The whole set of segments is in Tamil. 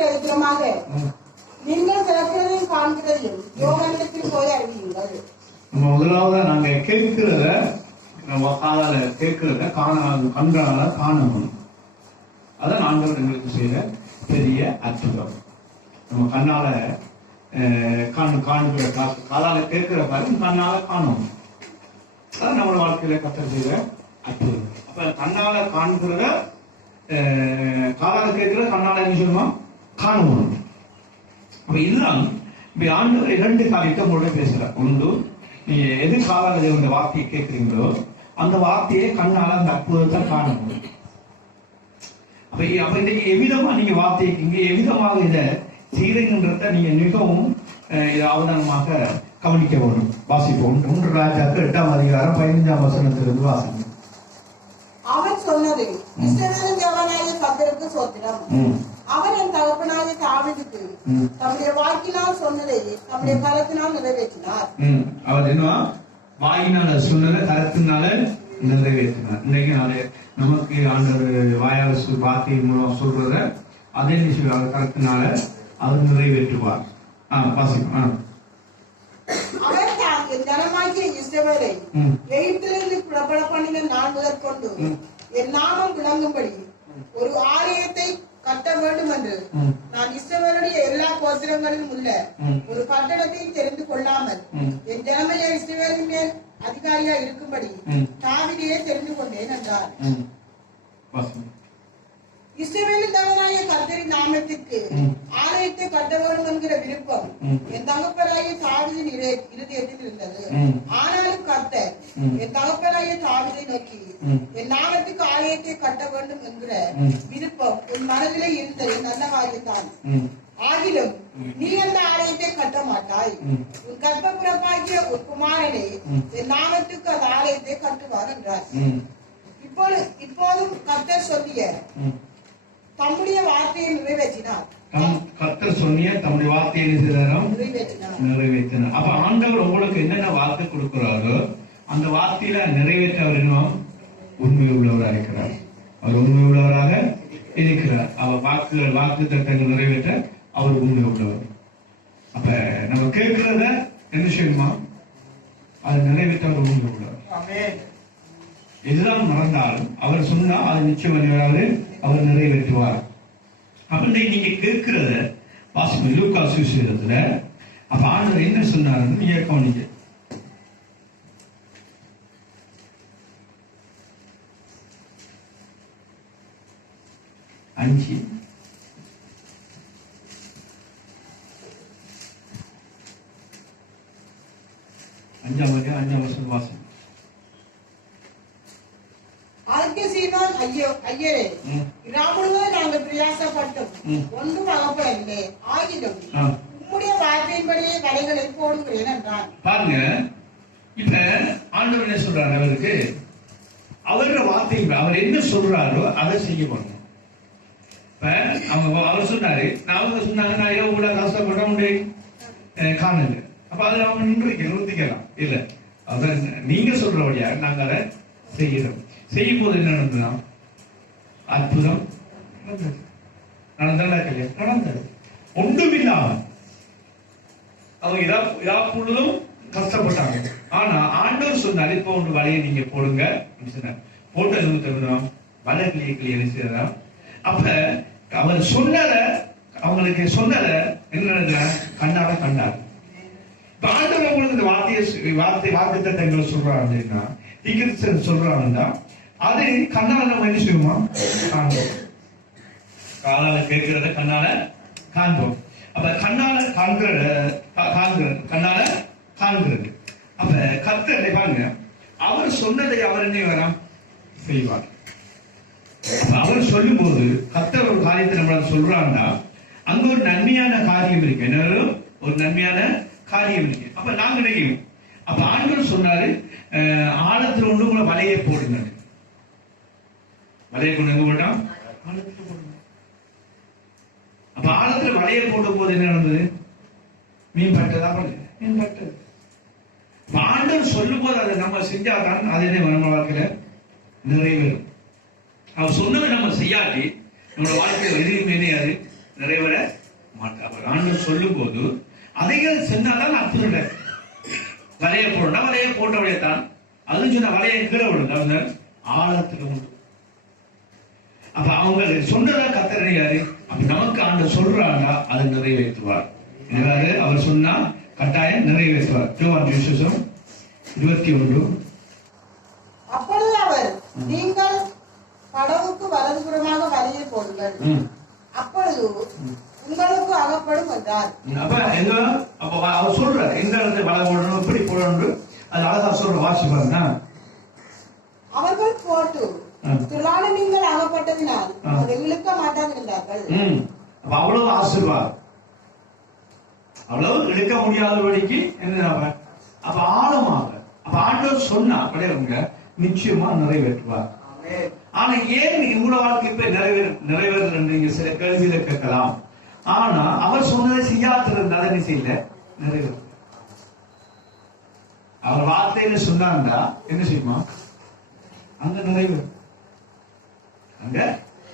பிரயோஜனமாக நீங்கள் கேட்கிறதையும் காண்கிறதையும் யோகத்தில் போய் அறிவியுங்கள். நம்ம முதலாவது நாங்க கேட்கிறத நம்ம காதால கேட்கிறத கண்களால காணணும். அதான் ஆண்டவர் எங்களுக்கு செய்த பெரிய அற்புதம். நம்ம கண்ணால காண்கிற காதால கேட்கிற பாரு கண்ணால காணும். அதான் நம்மளோட வாழ்க்கையில கத்தர் செய்த அற்புதம். அப்ப கண்ணால காண்கிறத காதால கேட்கிற கண்ணால என்ன சொல்லுமா காணணும். அப்ப இதுதான் இப்ப ஆண்டவர் 2 காரியத்தை உங்களோட பேசுறார். ஒன்று, நீங்க எது காதால இந்த வார்த்தையை கேட்கிறீங்களோ அந்த வார்த்தையை கண்ணால அந்த அற்புதத்தை காணணும். அப்ப இன்னைக்கு எவ்விதமா நீங்க வார்த்தைக்கு இங்க எவ்விதமாக இதை செய்றீங்கன்றத நீங்க மிகவும் அவதானமாக கவனிக்க வேண்டும். வாசிப்போம். 1 ராஜாக்கள் 8ஆம் அதிகாரம் 15ஆம் வசனத்திலிருந்து வாசிப்போம். அவன் சொன்னது, இஸ்ரவேலின் தேவனாகிய கர்த்தருக்கு ஸ்தோத்திரம். அவன் என் தகப்பனாகிய தாவீதுக்கு தம்முடைய வாக்கினால் சொன்னதை தம்முடைய கரத்தினால் நிறைவேற்றினார். அவர் என்ன வாயினால சொன்னதை கரத்தினால நிறைவேற்றினார். இன்னைக்கு நமக்கு ஆண்டவர் வாயால வார்த்தை மூலம் சொல்றத அதே நிச்சயம் கரத்தினால அவர் நிறைவேற்றுவார். வாசிப்போம். அவன் ஜனமாகிய இஸ்ரவேலை எகிப்திலிருந்து புறப்பட பண்ணின நாள் முதற்கொண்டு என் நாமம் விளங்கும்படி ஒரு ஆலயத்தை கட்ட வேண்டும் என்று நான் இஸ்ரவேலுடைய எல்லா கோத்திரங்களிலும் உள்ள ஒரு பட்டணத்தை தெரிந்து கொள்ளாமல் என் ஜனமைய இஸ்ரவேலின் மேல் அதிகாரியா இருக்கும்படி தாவீதையே தெரிந்து கொண்டேன் என்றார். இஸ்ரவேலின் தேவனாகிய கர்த்தரின் நாமத்திற்கு ஆலயத்தை கட்ட வேண்டும் என்கிற விருப்பம் என் தகப்பனாகிய தாவீதின் இருதயத்தில் இருந்தது. ஆனாலும் கர்த்தர் என் தகப்பனாகிய தாவீதை நோக்கி என் நாமத்துக்கு ஆலயத்தை கட்ட வேண்டும் என்கிற விருப்பம் உன் மனதிலே இருந்தது நல்லவாகித்தான். ஆகிலும் நீ அந்த ஆலயத்தை கட்ட மாட்டாய். உன் கர்ப்ப பிறப்பாகிய உன் குமாரனே என் நாமத்துக்கு அந்த ஆலயத்தை கட்டுவார் என்றார். இப்போதும் கர்த்தர் சொல்லிய தம்முடைய வார்த்தையை நிறைவேற்றினார். கர்த்தர் சொன்னிய தம்முடைய வார்த்தையை நிறைவேற்றினார். அப்ப ஆண்டவர் உங்களுக்கு என்னென்ன வார்த்தை கொடுக்கிறாரோ அந்த வார்த்தையில நிறைவேற்ற அவர் இன்னும் உண்மை உள்ளவராக இருக்கிறார். அவர் உண்மை உள்ளவராக இருக்கிறார். அவர் வாக்கு தத்தங்கள் நிறைவேற்ற அவர் உண்மை உள்ளவர். அப்ப நம்ம கேட்கிறத என்ன செய்யணுமா அது நிறைவேற்ற அவர் உண்மை உள்ளவர். எதுதான் மறந்தாலும் அவர் சொன்னா அது நிச்சயம் அவர் நிறைவேற்றுவார். அப்படி நீங்க கேட்கிறத வாசிப்பு லூக்கா சுவிசேஷத்துல அப்ப ஆண்டவர் என்ன சொன்னாருன்னு நீங்க கவனிங்க. அஞ்சாம் வருஷம் வாசம். அதற்கு சீமோன், ஐயரே, ராமுழுவதும் நாங்கள் பிரயாசப்பட்டோம் ஒன்றும் அகப்படவில்லை. ஆகிலும் உம்முடைய வார்த்தையின்படியே வலைகளை போடுகிறேன் என்றான். பாருங்க, இப்ப ஆண்டவர் என்ன சொல்றாரு அவருக்கு, அவரோட வார்த்தை அவர் என்ன சொல்றாரோ அதை செய்ய போறோம். இப்ப அவர் சொன்னாரு, அவங்க சொன்னாங்க நான் இரவு கூட கஷ்டப்பட முடியும் காணல. அப்ப அதை அவங்க நிறுத்திக்கலாம் இல்ல, அத நீங்க சொல்றபடியா நாங்க அதை செய்யறோம். செய்யும் போது என்ன நடந்ததுன்னா அற்புதம் நடந்தது. ஒன்றுமில்லாம அவங்க இராப்பொழுதும் கஷ்டப்பட்டாங்க. ஆனா ஆண்டவர் சொன்னார், இப்ப ஒன்று வலையை நீங்க போடுங்க சொன்னார். போட்டு தருணம் வலை கிளியே. அப்ப அவர் சொன்னத அவங்களுக்கு சொன்னத என்ன கண்ணால கண்டார். ஆண்டவர் உங்களுக்கு இந்த வார்த்தை தத்தங்களை சொல்றாங்க அப்படின்னா டிகிரி சொல்றாங்கன்னா அது கண்ணால நம்ம என்ன செய்வோமா காண்போம். காலால கேட்கிறத கண்ணால காண்போம். அப்ப கண்ணால கண்ணால காண்கிறது. அப்ப கர்த்தர் பாருங்க, அவர் சொன்னதை அவர் என்ன வராம் செய்வார். அவர் சொல்லும் போது கர்த்தர் ஒரு காரியத்தை நம்மளால சொல்றாங்கன்னா அங்க ஒரு நன்மையான காரியம் இருக்கு. என்ன ஒரு நன்மையான காரியம் இருக்கு. அப்ப நாங்க நினைக்கிறோம். அப்ப ஆண்கள் சொன்னாரு, ஆழத்துல ஒன்று உங்களை வலையை போடுங்க. வலையை கொண்டு எங்க போட்டோம்? ஆழத்துல போடுங்க. அப்ப ஆழத்துல வலையை போடும் போது என்ன நடந்தது? மீன் பட்டதா? மீன் பட்டது. ஆண்டவர் சொல்லும் போது அதை நம்ம செஞ்சாதான் அது என்ன நம்ம வாழ்க்கையில நிறைவேறும். அவர் சொன்னதை நம்ம செய்யாட்டி நம்மளோட வாழ்க்கையில எதுவுமே அது நிறைவேற மாட்டார். ஆண்டவர் சொல்லும் போது அதைகள் சொன்னாதான் அற்புதம் நடக்கும். வலையை போடணும், வலையை போட்டவழையே தான் அது சொன்ன வலையை கீழே விடுங்க ஆழத்துக்கு உண்டு. அப்ப அவங்க சொன்னதா கத்தறியாரு. அப்ப நமக்கு ஆண்டவர் சொல்றாங்க அதை நிறைவேற்றுவார். அவர் சொன்னா கட்டாயம் நிறைவேற்றுவார். 21. அப்பொழுது அவர், நீங்கள் படவுக்கு வலதுபுறமாக வலையை போடுங்கள், அப்பொழுது உங்களுக்கு அகப்படும் என்றார். அப்ப அவர் சொல்ற எந்த இடத்துல வலை போடணும், எப்படி போடணும், அது அழகா சொல்ற வாசி பாருங்க. அவர்கள் போட்டு துளான நீங்கள் அகப்பட்டதினால் அதை இழுக்க மாட்டார்கள். அவ்வளவு ஆசீர்வாதம், அவ்வளவு இழுக்க முடியாதபடிக்கு என்ன. அப்ப ஆழமாக அப்ப ஆண்டவர் சொன்னா கிடையாதுங்க, நிச்சயமா நிறைவேற்றுவார். ஆனா ஏன் இவ்வளவு வாழ்க்கை இப்ப நிறைவேறது நீங்க சில கேள்வியில கேட்கலாம். ஆனா அவர் சொன்னதை செய்யாதிருந்த அதை என்ன செய்யல, நிறைவேற. அவர் வார்த்தையில சொன்னார்ந்தா என்ன செய்யுமா, அங்க நிறைவேறும், அங்க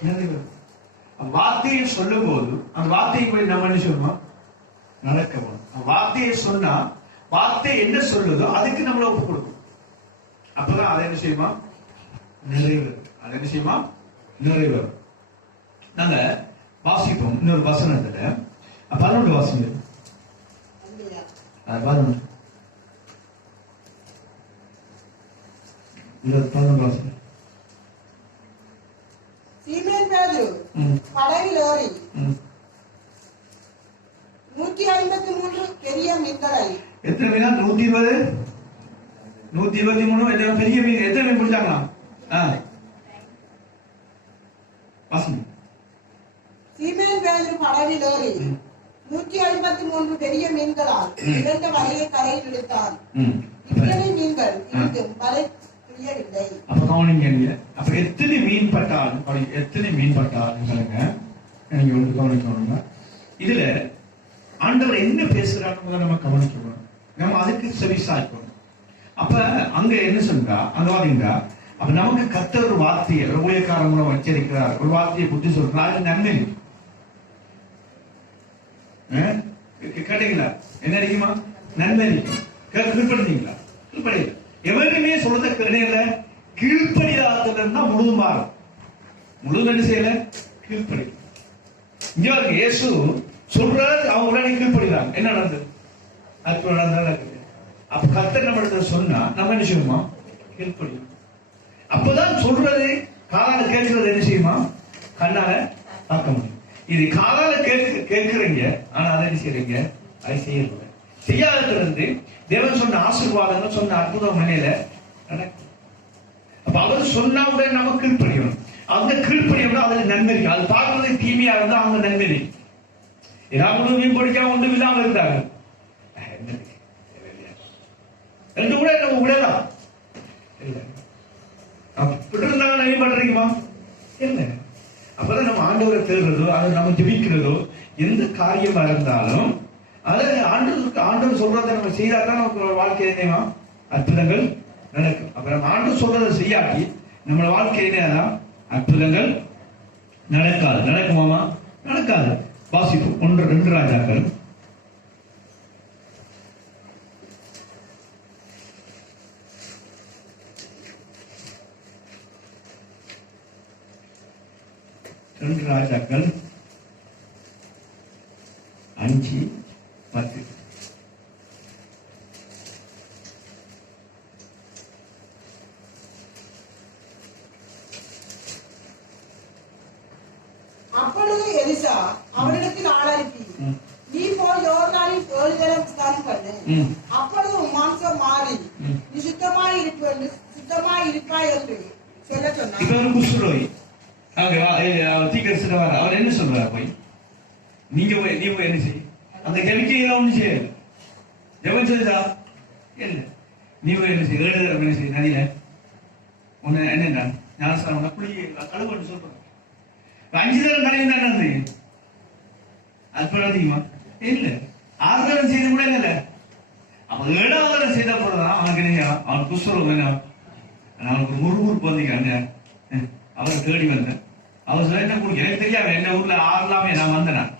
நிறைவேறும். வார்த்தையை சொல்லும் போது அந்த வார்த்தையை போய் நம்ம என்ன சொல்லணும், நடக்கணும். வார்த்தையை சொன்னா வார்த்தை என்ன சொல்லுதோ அதுக்கு நம்மள ஒப்பு கொடுக்கும். அப்பதான் அதை என்ன செய்யுமா, நிறைவேறும். அதை என்ன செய்யுமா, நிறைவேறும். நாங்க வாசிப்போம் இன்னொரு வசனத்துல 11 வாசிங்க. 11 வாசிங்க. சீமோன் பேதுரு படகில் ஏறி 153 பெரிய மீன்களை, எத்தனை மீனா, 120, 123 பெரிய மீன். எத்தனை மீன் பிடிச்சாங்களா? சீமோன் பேதுரு படகில் ஏறி 153 பெரிய மீன்களால் இரண்ட வலையை கரையில் இழுத்தான். இத்தனை மீன்கள் இருந்தும் வலை பிரியவில்லை. அப்ப கவனிங்க, அப்ப எத்தனை மீன் பட்டாலும், எத்தனை மீன் பட்டாலும் சொல்லுங்க, நீங்க ஒன்று கவனிக்கணுங்க. இதுல ஆண்டவர் என்ன பேசுறாங்க நம்ம கவனிக்கணும், நம்ம அதுக்கு செவிசாய்க்கணும். அப்ப அங்க என்ன சொல்றா, அங்க வாதீங்க. அப்ப நமக்கு கர்த்தர் ஒரு வார்த்தையை ஊழியக்காரன் மூலம் வச்சிருக்கிறார், ஒரு வார்த்தையை புத்தி சொல்றாரு, நன்மை கேட்டீங்களா, என்ன இருக்குமா, நன்மை இருக்கும். கீழ்படுத்தீங்களா, கீழ்படியல. எவருமே சொல்றத கிடையாது, கீழ்படியாததுன்னா முழுதும் மாறும். முழுதும் என்ன செய்யல, கீழ்படி. இங்க இயேசு சொல்றாரு, அவங்க உடனே கீழ்படிறாங்க. என்ன நடந்தது, அற்புதம் நடந்தது. அப்ப கர்த்தர் நம்ம இடத்துல சொன்னா நம்ம என்ன செய்யுமா, கீழ்படியும். அப்பதான் சொல்றது காலால கேட்கிறது என்ன செய்யுமா, கண்ணால பார்க்க முடியும். இது காலால கேட்கிறீங்க, ஆனா அதை என்ன செய்யறீங்க, அதை செய்யறது செய்யாதது. தேவன் சொன்ன ஆசீர்வாதங்கள், சொன்ன அற்புதம் மனையில நடக்கும். அப்ப அவர் சொன்னா உடனே நம்ம கீழ்படியும். அந்த கீழ்படியும் அதுல நன்மை இருக்கு. அது பார்க்கறது தீமையா இருந்தா அவங்க நன்மை இருக்கு. ஏதாவது மீன் பிடிக்காம ஒன்றும் இல்லாம இருந்தாங்க, ரெண்டு கூட நம்ம விடலாம் இல்ல, இருந்தாங்க நன்மை பண்றீங்கம்மா இல்ல. அப்பதான் நம்ம ஆண்டவரை தேடுறதோ, அதை நம்ம ஜெபிக்கிறதோ, எந்த காரியமா இருந்தாலும் அதை ஆண்டவர் சொல்றதை நம்ம செய்தாதான் நமக்கு வாழ்க்கையில அற்புதங்கள் நடக்கும். அப்ப நம்ம ஆண்டவர் சொல்றதை செய்யாட்டி நம்ம வாழ்க்கையில அற்புதங்கள் நடக்காது. நடக்குமாமா, நடக்காது. வாசிப்போம் 1-2 ராஜாக்கள் 5:10. அப்பொழுது எலிசா அவரிடத்தில் ஆள் அனுப்பி, நீ போய் யோர்தானில் 7 தரம் ஸ்நானம் பண்ணு, அப்பொழுது உன் மாம்சம் மாறி நீ சுத்தமாய் இருப்பாய் என்று சொல்ல சொன்னார். அவர் என்ன சொல்றாரு, போய் நீ போய் என்ன செய்ய, அந்த கெமிக்கையில ஒண்ணு செய்யல, ஜெபம் செய்தா இல்ல, நீ போய் என்ன செய்ய, 7 தரம் என்ன செய்ய, நதியில ஒண்ணு என்ன ஞானஸ்தானம் குளி கழுவுன்னு சொல்றாங்க. 5 தரம் கழுவி தானே இருந்தீங்க, அற்புதம் அதிகமா இல்ல, 6 தரம் செய்து கூட இல்ல. அப்ப 7வது தரம் செய்த போறதான் அவனுக்கு என்ன, அவனுக்கு குசுரம் என்ன, அவனுக்கு முறுமுறுப்பு வந்தீங்க. அவரை தேடி வந்தேன், அவன் சொல்ல என்ன குடிக்க எனக்கு தெரியாது, என்ன ஊர்ல ஆறலாமே நான் வந்தேன்.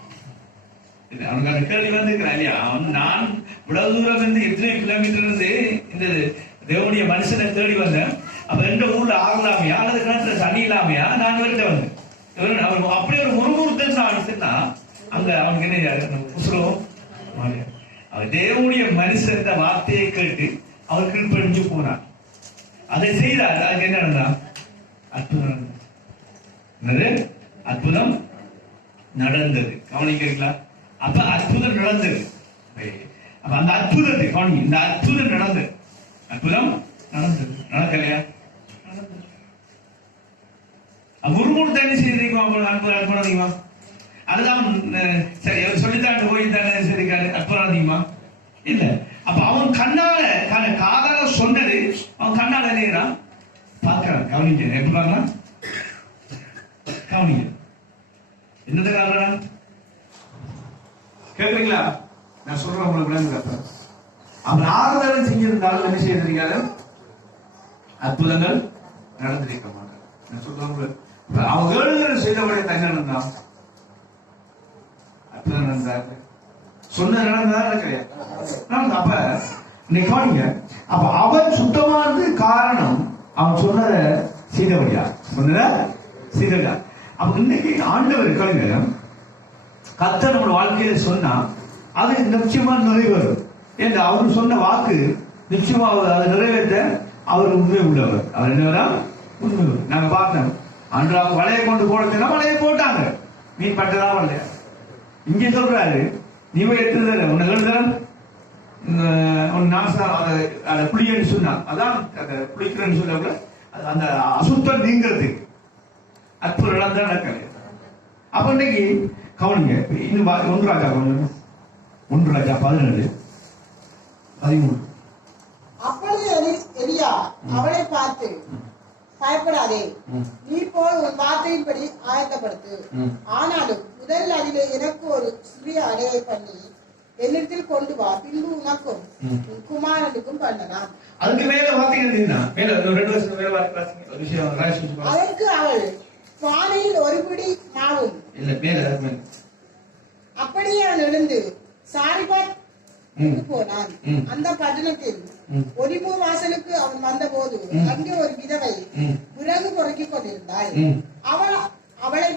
அவனுக்கு அந்த கேள்வி வந்துருக்கிறான் இல்லையா, அவன் நான் இவ்வளவு தூரம் இருந்து எத்தனை கிலோமீட்டர் இருந்து இந்த தேவனுடைய மனுஷனை தேடி வந்தேன். அப்ப எந்த ஊர்ல ஆகலாமையா அல்லது கிணத்துல தண்ணி இல்லாமையா நான் வருட வந்தேன். அவன் அப்படி ஒரு முறுமுறுத்தல் ஆனிச்சுன்னா அங்க அவனுக்கு என்ன புசுரம். அவன் தேவனுடைய மனுஷன் இந்த வார்த்தையை கேட்டு அவன் கீழ்ப்படிஞ்சு போனான். அதை செய்தார். அதுக்கு என்ன நடந்தா? அற்புதம் நடந்தது. அற்புதம் நடந்தது. கவனிக்கிறீங்களா? அப்ப அற்புதம் நடந்தது. அப்ப அந்த அற்புதத்தை கவனி, இந்த அற்புதம் நடந்தது. அற்புதம் நடந்தது. நடக்கலையா? முருமுறு தண்ணி செய்திருக்கோம். அற்புதம் அற்புதம் அதிகமா அதுதான் சரி சொல்லித்தான் போய் தானே செய்திருக்காரு. அற்புதம் அதிகமா இல்ல. அப்ப அவன் கண்ணால காதால சொன்னது அவன் கண்ணால நேரம் பார்க்கிறான். கவனிக்க எப்படி பார்க்கலாம்? கவனிக்க என்னது காரணம் கேட்குறீங்களா? நான் சொல்றேன் உங்களுக்கு விளங்குறப்ப. அவன் ஆறுதலும் செஞ்சிருந்தாலும் என்ன செய்திருக்காரு? அற்புதங்கள் நடந்திருக்க மாட்டார். நான் சொல்றேன் அவங்க ஏழுதல் செய்தவடைய தங்கன் தான் அற்புதம் நடந்தாரு. சொன்ன நடந்ததா கிடையாது. அப்ப நீ கவனிங்க. அப்ப அவன் சுத்தமானது காரணம் அவன் சொன்னதை செய்தவடியா, சொன்னத செய்தவடியா. அப்ப இன்னைக்கு ஆண்டவர் கவனிங்க, கர்த்தர் நம்ம வாழ்க்கையில சொன்னா அது நிச்சயமா நிறைவேறும். என்று அவர் சொன்ன வாக்கு நிச்சயமா அதை நிறைவேற்ற அவர் உண்மை உள்ளவர். அவர் என்னவரா? உண்மை. நாங்க பார்த்தோம் அன்றாக வலையை கொண்டு போடுறதுனா வலையை போட்டாங்க, மீன் பட்டதா வரலையா. இங்கே சொல்றாரு நீ போய் எடுத்துதல உன்னை எழுதுறேன் அதை புளியன்னு சொன்னா அதான் புளிக்கிறேன்னு சொல்ல அந்த அசுத்தம் நீங்கிறதுக்கு அற்புதம் நடந்தா நடக்கல. அப்ப இன்னைக்கு கவனிங்க. இன்னும் 1 ராஜா 17 13. அப்பொழுது எலியா அவளை பார்த்து, பயப்படாதே, நீ போய் உன் வார்த்தையின்படி ஆயத்தப்படுத்து. ஆனாலும் முதல் அதிலே எனக்கு ஒரு சிறிய அடையை பண்ணி என்னிடத்தில் கொண்டு வா, பின்பு உனக்கும் உன் குமாரனுக்கும் பண்ணலாம். அதுக்கு மேல வார்த்தைகள் மேல 2 வருஷம் மேல வார்த்தை விஷயம். அதற்கு அவள், பானையில் ஒரு பிடி மாவும் இல்ல மேல அப்படியே அவன் எழுந்து சாரிபாத் போனான். அந்த பட்டணத்தில் ஒலிமு வாசலுக்கு அவன் வந்த போது அங்கே ஒரு விதவை விறகு பொறுக்கிக் கொண்டிருந்தாள். அவன் அவளை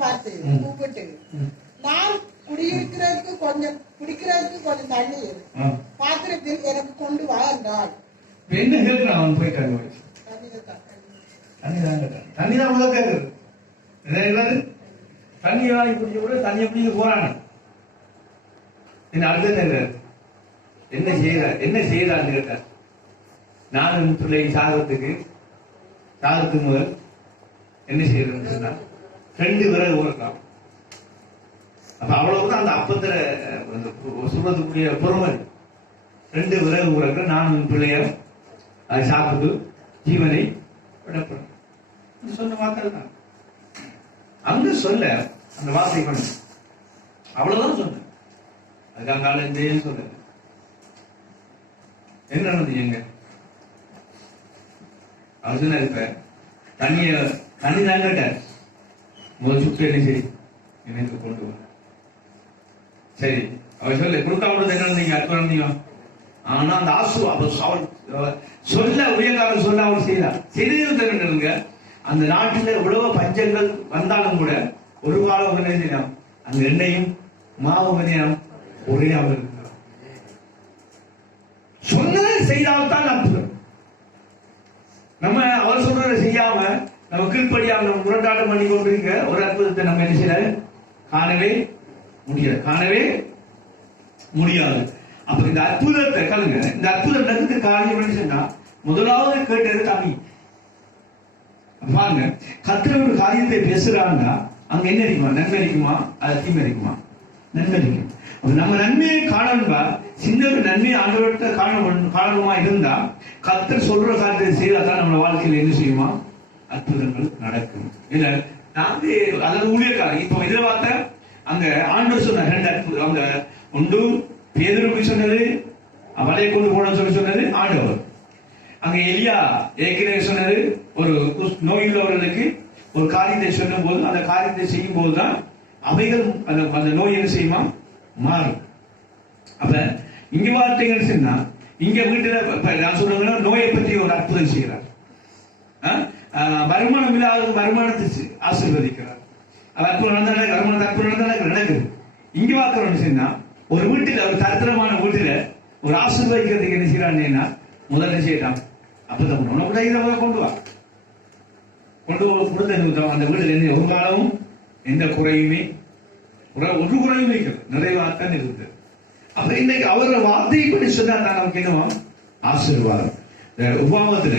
பார்த்து கூப்பிட்டு, நான் குடிக்கிறதுக்கு கொஞ்சம் தண்ணீர் பாத்திரத்தில் எனக்கு கொண்டு வா என்றாள். என்ன கேட்கிறான்? அவன் போயிட்டாங்க தண்ணிதான் முதல் கேட்கறது. தண்ணி வாங்கி குடிக்க கூட தண்ணியை பிடிக்க போறாங்க. அடுத்த என்ன செய்யறான்னு கேட்டார். நானும் பிள்ளை சாதத்துக்கு முதல் என்ன செய்யறேன்னு சொன்னா 2 விறகு ஊறலாம். அப்ப அவ்வளவுதான் அந்த அப்பத்துல சொல்றதுக்குரிய பொறுமை. 2 விறகு ஊறக்க நானும் பிள்ளைய அதை சாப்பிட்டு ஜீவனை விடப்படும் சொன்ன வார்த்தை தான். அங்க சொல்ல அந்த வார்த்தை பண்ண அவ்வளவுதான் சொன்ன. அதுக்காக காலையில் சொல்ல என்ன நடந்தது எங்க அவர் சொன்ன இப்ப தண்ணி தான் கேட்டார். முதல் சுற்று என்ன சரி எனக்கு கொண்டு வர சரி அவர் சொல்ல குறுக்காவது என்ன நடந்தீங்க அற்புதம் நடந்தீங்க. ஆனா அந்த சொல்ல உயர்காலம் சொல்ல அவர் செய்தார். அந்த நாட்டில் எவ்வளவு பஞ்சங்கள் வந்தாலும் கூட ஒரு காலம் என்ன செய்யலாம், அந்த எண்ணெயும் மாவும் ஒரே அவர் சொன்னதை செய்தால்தான் அற்புதம். நம்ம அவர் சொல்றதை செய்யாம நம்ம கீழ்படியாம நம்ம முரட்டாட்டம் பண்ணி கொண்டிருக்க ஒரு அற்புதத்தை நம்ம என்ன செய்யல காணவே முடியாது. அப்ப இந்த அற்புதத்தை கலுங்க. இந்த அற்புதம் நடந்து காரியம் சொன்னா முதலாவது கேட்டது தண்ணி. பாருங்க, கர்த்தர் ஒரு காரியத்தை பேசுறாங்கன்னா அங்க என்ன இருக்குமா? நன்மை இருக்குமா? அது தீமை இருக்குமா? நன்மை இருக்கும். நம்ம நன்மையை காணணும்பா, சின்ன ஒரு நன்மையை ஆண்டவர்கிட்ட காணணுமா இருந்தா கர்த்தர் சொல்ற காரியத்தை செய்தாதான் நம்ம வாழ்க்கையில என்ன செய்யுமா? அற்புதங்கள் நடக்கும். இல்ல நாங்க அதாவது ஊழியக்காரன் இப்போ இதுல பார்த்த அங்க ஆண்டவர் சொன்ன 2 அற்புதம். அவங்க ஒன்று பேதுருக்கு சொன்னது, அவளை கொண்டு போன சொன்னது ஆண்டவர். அங்க எலியா ஏற்கனவே சொன்னது ஒரு நோயுள்ளவர்களுக்கு ஒரு காரியத்தை சொல்லும் போது அந்த காரியத்தை செய்யும் போதுதான் அவைகள் அந்த நோய் என்ன செய்யுமா மாறும். அப்ப இங்க பார்த்தீங்கன்னு சொன்னா இங்க வீட்டுல நான் சொல்லுங்கன்னா நோயை பற்றி ஒரு அற்புதம் செய்கிறார். வருமானம் இல்லாத வருமானத்தை ஆசீர்வதிக்கிறார். அற்புதம் நடக்குது. இங்க பார்க்கிறோம் சொன்னா ஒரு வீட்டுல ஒரு தரித்திரமான வீட்டுல ஒரு ஆசீர்வதிக்கிறதுக்கு என்ன செய்யறான்னா முதல்ல செய்யலாம் அப்பதான் உனக்கு இதை கொண்டு வா கொடுத்த அந்த வீட்டுல இருந்து ஒரு காலமும் எந்த குறையுமே ஒரு குறையும் இருக்கிறது நிறைவாத்தான் இருந்தது. அப்ப இன்னைக்கு அவரோட வார்த்தையை பற்றி சொன்னா நமக்கு என்னவா ஆசீர்வாதம். உபாகமத்துல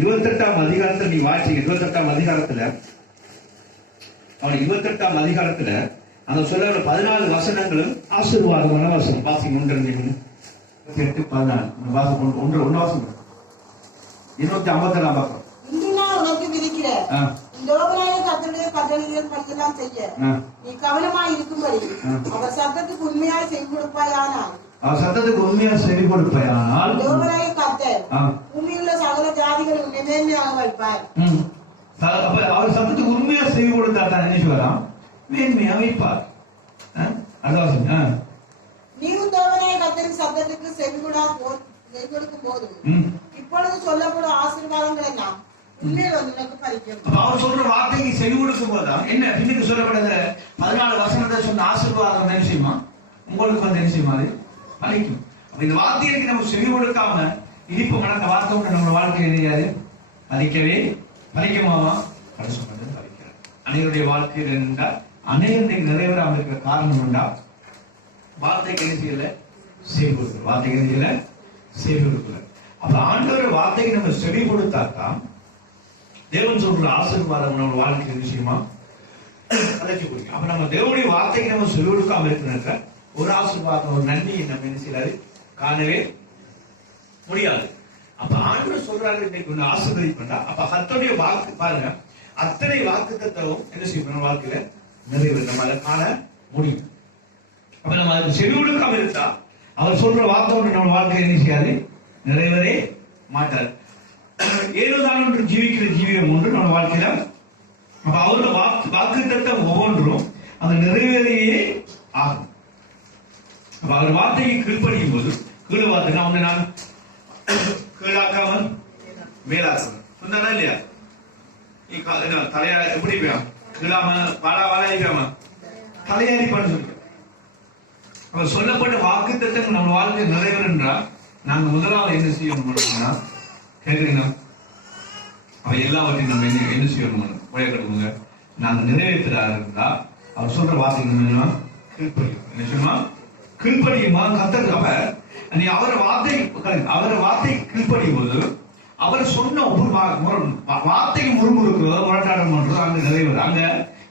28ஆம் அதிகாரத்துல நீ வாசிங்க. 28ஆம் அதிகாரத்துல அவன் 28ஆம் அதிகாரத்துல அந்த சொல்ல 14 வசனங்களும் ஆசீர்வாதமான வசனம் வாசிங்க. 8-14 வாசம் 1 வாசம் 252 பக்கம். உனக்கு விதிக்கிற கர்த்தருடைய கட்டளைகள் செய்ய நீ கவனமாய் இருக்கும்படி அவர் சத்தத்துக்கு உண்மையாய் செவி கொடுப்பாயானால் சத்தத்துக்கு உண்மையா செவி கொடுப்பாயானால் கர்த்தர் பூமியுள்ள சகல ஜாதிகளும் மேன்மையாக வைப்பார். அப்ப அவர் சத்தத்துக்கு உண்மையா செவி கொடுத்தா தான் என்ன வரலாம் மேன்மையா வைப்பார். அதான் நீயும் தேவனாய கர்த்தரின் சத்தத்துக்கு செவி கொடுக்கும் போது இப்பொழுது சொல்லப்படும் ஆசீர்வாதங்கள் எல்லாம் அவர் சொல்ற வார்த்தைக்கு செவி கொடுக்கும் போதுதான் என்ன பின்னுக்கு சொல்லப்படுற 14 வசனத்தை சொன்ன ஆசீர்வாதம் என்ன செய்யுமா உங்களுக்கு வந்து என்ன செய்யுமா அது பலிக்கும். இந்த வார்த்தைக்கு நம்ம செவி கொடுக்காம இனிப்பு மணக்க வார்த்தை கொண்டு நம்ம வாழ்க்கை தெரியாது பலிக்கவே பலிக்குமாவா பரிசுத்தம் பலிக்கிறார். அனைவருடைய வாழ்க்கையில் இருந்தால் அனைவருடைய நிறைவேறாமல் இருக்கிற காரணம் உண்டா வார்த்தைக்கு என்ன செய்யல செவி கொடுக்கல. வார்த்தைக்கு என்ன செய்யல செவி கொடுக்கல. அப்ப ஆண்டவர் வார்த்தைக்கு நம்ம செவி கொடுத்தாத்தான் தேவன் சொல்ற ஆசீர்வாதம் நம்ம வாழ்க்கை விஷயமா அழைச்சி கொடுக்கும். அப்ப நம்ம தேவனுடைய வார்த்தைக்கு நம்ம செவி கொடுக்காம இருக்கிற ஒரு ஆசீர்வாதம் ஒரு நன்மையை நம்ம என்ன செய்யறாரு காணவே முடியாது. அப்ப ஆண்டவர் சொல்றாரு இன்னைக்கு ஒண்ணு ஆசீர்வதிப்பா. அப்ப கர்த்தருடைய வாக்கு பாருங்க அத்தனை வாக்குத்தத்தமும் என்ன செய்யணும் வாழ்க்கையில நிறைவேற நம்ம அதை காண முடியும். அப்ப நம்ம அதுக்கு செவி கொடுக்காம இருந்தா அவர் சொல்ற வார்த்தை ஒன்று நம்ம வாழ்க்கையை என்ன செய்யாது நிறைவேறே மாட்டார். ஏழுதான் ஒன்று ஜீவிக்கிற ஜீவியம் ஒன்று நம்ம வாழ்க்கையில. அப்ப அவரோட வாக்குத்தத்தம் ஒவ்வொன்றும் அந்த நிறைவேறையே ஆகும். அப்ப அவர் வார்த்தைக்கு கீழ்ப்படியும் போது கீழே வார்த்தை அவனை நான் கீழாக்காமல் மேலாக்கணும் சொன்னா இல்லையா தலையா எப்படி கீழாம வாழா வாழாம தலையாரி பண்ண அவர் சொல்லப்பட்ட வாக்குத்தத்தம் நம்ம வாழ்க்கை நிறைவேறா நாங்க முதலாவது என்ன செய்யணும் கேட்கிறீங்க அவ எல்லாவற்றையும் நம்ம என்ன செய்யணும் வழிகட்டுங்க. நாங்க நிறைவேற்றாரு இருந்தா அவர் சொல்ற வார்த்தை கீழ்ப்படியும் நிச்சயமா கீழ்ப்படியுமா கத்தருக்கு. அப்ப நீ அவரை வார்த்தை கீழ்ப்படியும் போது அவர் சொன்ன ஒவ்வொரு வார்த்தைக்கு முறுமுறுக்கிறதோ முரட்டாடம் பண்றதோ அங்க நிறைவேறு அங்க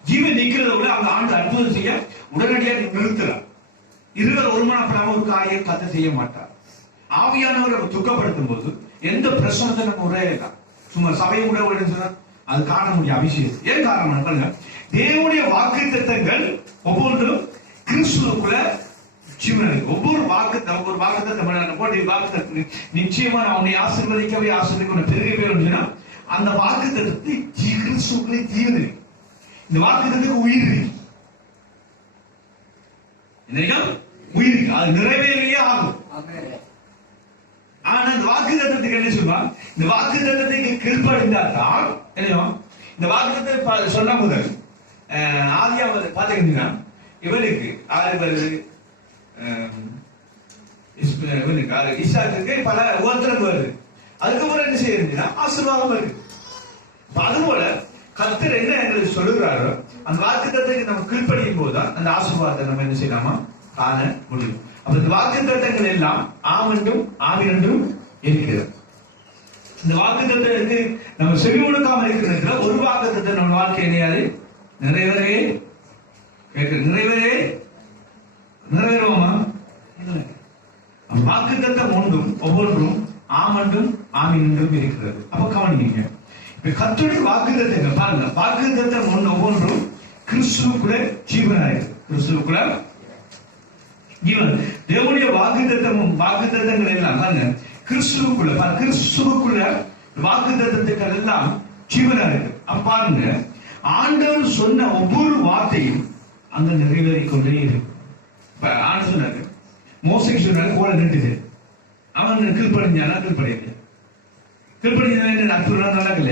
ஜீவன் நிக்கிறத விட அங்க ஆண்டு அற்புதம் செய்ய உடனடியாக நிறுத்துறார். இருவர் ஒருமனப்படாம ஒரு காரியம் கத்த செய்ய மாட்டார். ஆவியானவர் துக்கப்படுத்தும் போது எந்த பிரச்சனத்தை நம்ம உரையலாம் சும்மா சபையை கூட சொன்னா அது காண முடியும் அபிஷேகம். ஏன் காரணம் பாருங்க தேவனுடைய வாக்குத்தத்தங்கள் ஒவ்வொன்றும் கிறிஸ்துவுக்குள்ள ஜீவனுக்கு ஒவ்வொரு வாக்குத்தத்தம் போட்டு வாக்குத்தத்து நிச்சயமா நான் உன்னை ஆசீர்வதிக்கவே ஆசீர்வதிக்க பெருகவே சொன்னா அந்த வாக்குத்தத்தத்தை கிறிஸ்துவுக்குள்ளே ஜீவன் இருக்கு. இந்த வாக்குத்தத்துக்கு உயிர் இருக்கு. உயிர் இருக்கு. அது நிறைவேறியே ஆகும். ஆனா இந்த வாக்குத்தத்தத்துக்கு என்ன சொல்லுவாங்க இந்த வாக்குத்தத்தத்துக்கு கீழ்ப்படிந்தா தான் என்ன இந்த வாக்குத்தத்தை சொன்ன முதல் ஆதியாவது பாத்தீங்கன்னா இவருக்கு ஆறு வருது இசாக்கு பல உபத்திரம் வருது. அதுக்கப்புறம் என்ன செய்யுதுன்னா ஆசீர்வாதம் இருக்கு. அதுபோல கர்த்தர் என்ன எங்களுக்கு சொல்லுகிறாரோ அந்த வாக்குத்தத்தத்துக்கு நம்ம கீழ்ப்படியும் போதுதான் அந்த ஆசீர்வாதத்தை நம்ம என்ன செய்யலாமா காண முடியும். அப்ப இந்த வாக்குத்தத்தங்கள் எல்லாம் ஆமென்றும் ஆமென்றும் இருக்கிறது. இந்த வாக்குத்தத்தத்துக்கு நம்ம செவி கொடுக்காம இருக்கிற ஒரு வாக்குத்தத்தை நம்ம வாழ்க்கை என்னையாது நிறைவேறுவோமா வாக்குத்தத்தம் ஒன்றும் ஒவ்வொன்றும் ஆமென்றும் ஆமென்றும் இருக்கிறது. அப்ப கவனிங்க இப்ப கர்த்தருடைய வாக்குத்தத்தங்கள் பாருங்க வாக்குத்தத்தம் ஒன்று ஒவ்வொன்றும் கிறிஸ்துவுக்குள்ள ஜீவனாயிருக்கு. கிறிஸ்துவுக்குள்ள ஜீவன் தேவனுடைய வாக்குத்தத்தங்கள் எல்லாம் பாருங்க கிறிஸ்துவுக்குள்ள வாக்குத்தத்தங்கள் எல்லாம் ஜீவனா இருக்கு. அப்ப பாருங்க ஆண்டவர் சொன்ன ஒவ்வொரு வார்த்தையும் அங்க நிறைவேறிக் கொண்டே இருக்கு. இப்ப ஆண்டு சொன்னாரு, மோசைக்கு சொன்னாரு கோலை நின்றுது, அவன் கீழ்ப்படிஞ்சானா கீழ்ப்படையல. கீழ்ப்படிஞ்சா அற்புதம் நடக்கல.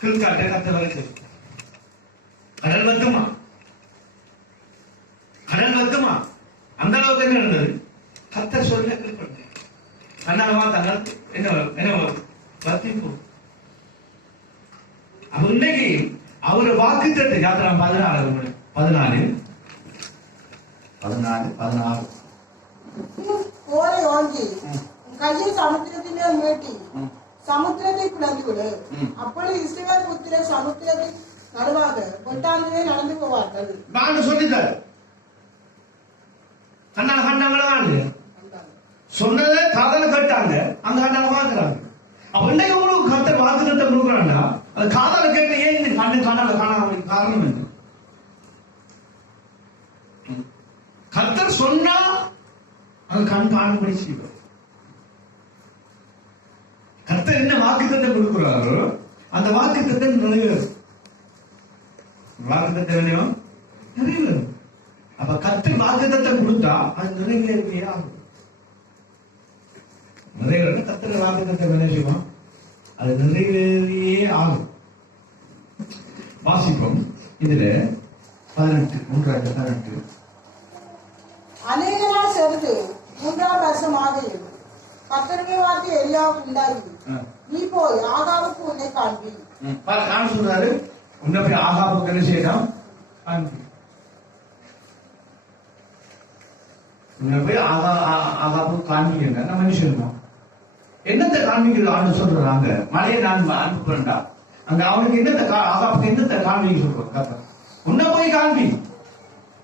கீழ்காட்ட கத்த வரைக்கு கடல் வத்துமா, கடல் வத்துமா, அந்த அளவுக்கு என்ன நடந்தது? கத்த சொல்ல கீழ்ப்படிஞ்ச அண்ணாவா தங்கள் என்ன வத்திப்போம். அப்ப இன்னைக்கு அவரு வாக்குத்தத்தை யாத்திரம் 14 கோலை வாங்கி கையை சமுத்திரத்தின் மேல் மேட்டி சமுத்திரத்தை பிளந்து விடு. அப்பொழுது இஸ்ரவேல் புத்திரர் சமுத்திரத்தை நடுவாக ஒட்டாந்தே நடந்து போவார்கள். நான் சொல்லிட்டாரு கண்ணாங்க சொன்னதை காதல கேட்டாங்க, அந்த கண்ணாங்க பாக்குறாங்க. அப்ப இன்னைக்கு உங்களுக்கு கத்த வாக்குத்தத்தை கொடுக்குறாங்கன்னா அது காதல கேட்க ஏன் இந்த கண்ணால காணாம காரணம் என்ன? கத்தர் சொன்னா அது கண் காணும்படி செய்வார். கர்த்தர் என்ன வாக்குத்தத்தை கொடுக்கிறாரோ அந்த வாக்குத்தத்தை நிறைவேறும். வாக்குத்தத்தை வேணும் நிறைவேறும். அப்ப கர்த்தர் வாக்குத்தத்தை கொடுத்தா அது நிறைவேறியே ஆகும். நிறைவேற கர்த்தர் வாக்குத்தத்தை என்ன செய்வோம், அது நிறைவேறியே ஆகும். வாசிப்போம் இதுல 18 அநேக நாள் சென்று 3ஆம் வருஷமாக கர்த்தருடைய வார்த்தை எலியாவுக்கு உண்டாகி, நீ போய் ஆகாவுக்கு உன்னை காண்பி. நான் சொல்றாரு, உன்னை போய் ஆகாவுக்கு என்ன செய்யலாம் காண்பி. உன்னை போய் ஆகாவுக்கு காண்பிங்க. நம்ம என்ன சொல்லணும், என்னத்தை காண்பிக்கிறது ஆண்டு சொல்றாங்க. அங்க மழையை நான் அனுப்புறேன்டா, அங்க அவனுக்கு என்னத்தை ஆகாவுக்கு என்னத்தை காண்பிக்க சொல்றோம் கர்த்தர். உன்னை போய் காண்பி.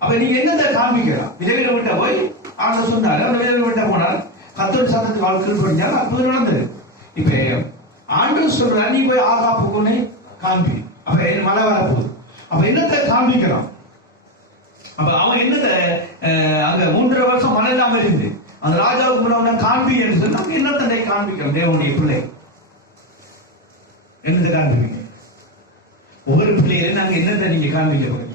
அப்ப நீங்க என்னத்தை காண்பிக்கிறா? விதவிட விட்ட போய் ஆண்டு சொன்னாரு, அந்த விதவிட விட்ட போனார், கத்தோட சத்தத்துக்கு வாழ்க்கை பண்ணிட்டாங்க, அற்புதம் நடந்தது. இப்ப ஆண்டு சொல்ற நீ போய் ஆகாப்புக்குன்னு காண்பி. அப்ப மழை வரப்போகுது. அப்ப என்னத்தை காண்பிக்கிறான்? அப்ப அவன் என்னத்தை அங்க 3.5 வருஷம் மழை இல்லாம இருந்து அந்த ராஜாவுக்கு முன்னாடி காண்பி என்று சொன்னா என்னத்தை காண்பிக்கிறோம்? தேவனுடைய பிள்ளை என்னத்தை காண்பிப்பீங்க? ஒவ்வொரு பிள்ளைகளை நாங்க என்னத்தை நீங்க காண்பிக்க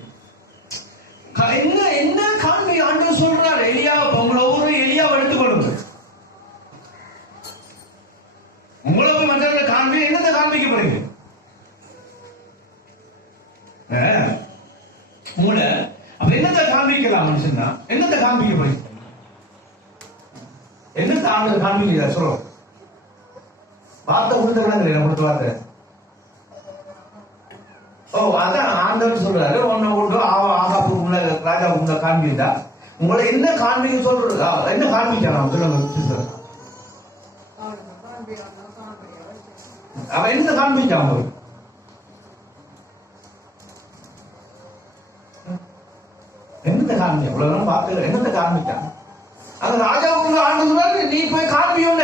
என்ன என்ன காண்பி? ஆண்டு சொல்றாரு எலியா, உங்களை ஒவ்வொரு எலியாவை எடுத்துக்கொள்ளுங்க. உங்களை போய் மற்றவர்களை காண்பி. என்னத்தை காண்பிக்க போறீங்க? உங்களை அப்ப என்னத்தை காண்பிக்கலாம் மனுஷன்? என்னத்தை காண்பிக்க போறீங்க? என்னத்தை ஆண்டு காண்பிக்க சொல்றோம்? வார்த்தை கொடுத்த விடங்களே கொடுத்த வார்த்தை. அதான் ஆண்டவர் சொல்றாரு, ஒன்ன கொண்டு ஆகாப்பு ராஜா உங்களை காண்பித்தா உங்களை என்ன காண்பிக்க சொல்றது? என்ன காண்பிக்கலாம் சொல்லுங்க. அவன் என்ன காண்பிச்சான்? என்னத்தை காண்பிச்சான்? இவ்வளவு பார்க்கல. என்னத்தை காண்பிச்சான்? அந்த ராஜாவுக்கு ஆண்டு சொல்றாரு, நீ போய் காண்பியோட.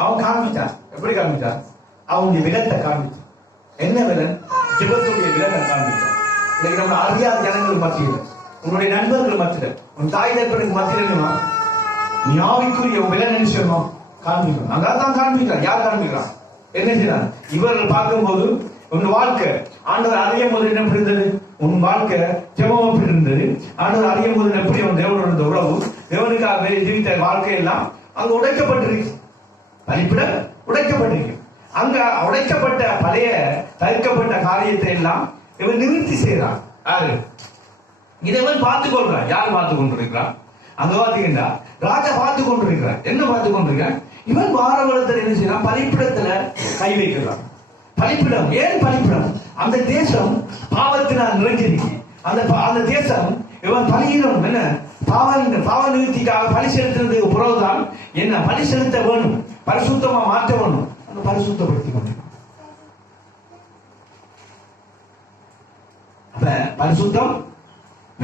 அவன் காண்பிச்சான். எப்படி காண்பிச்சான்? அவனுடைய விலத்தை காண்பிச்சான். என்ன விலன்? ஜெபத்துடைய விலனை காண்பிச்சான். இன்னைக்கு நம்ம அறியாத ஜனங்கள் மத்தியில், உன்னுடைய நண்பர்கள் மத்தியில், உன் தாய் தகப்பனுக்கு மத்தியில் நீ ஆவிக்குரிய விலன் என்ன செய்யணும்? காண்பிக்கணும். அங்கதான் காண்பிக்கிறான். யார் காண்பிக்கிறான்? என்ன செய்யறான்? இவர்கள் பார்க்கும்போது உன் வாழ்க்கை ஆண்டவர் அறியும் போது என்ன இருந்தது? உன் வாழ்க்கை ஜெபம் எப்படி இருந்தது? ஆண்டவர் அறியும் போது எப்படி உன் தேவனோட இருந்த உறவு, தேவனுக்காக ஜீவித்த வாழ்க்கையெல்லாம் அங்க உடைக்கப்பட்டிருக்கு. பலிப்பிட உடைக்கப்பட்டிருக்கு. அங்க உடைக்கப்பட்ட பழைய தவிர்க்கப்பட்ட காரியத்தை எல்லாம் இவன் நிவர்த்தி செய்யறான். யாரு இதைவன் பார்த்துக் கொள்றான். யார் பார்த்து கொண்டிருக்கிறான்? அங்க பாத்தீங்கன்னா ராஜா பார்த்து கொண்டிருக்கிறான். என்ன பார்த்து கொண்டிருக்கான்? இவன் வாரவளத்தில் என்ன செய்யறான்? பலிப்பிடத்துல கை வைக்கிறான். பலிப்பிடம். ஏன் பலிப்பிடம்? அந்த தேசம் பாவத்தினால் நிறைஞ்சிருக்கு. அந்த தேசம் இவன் பலியிடம் என்ன பாவ நிவர்த்திக்காக பலி செலுத்துறதுக்கு புறவுதான் என்ன பலி செலுத்த வேணும், பரிசுத்தமா மாற்ற வேணும். அந்த பரிசுத்தப்படுத்தி கொண்டு அப்ப பரிசுத்தம்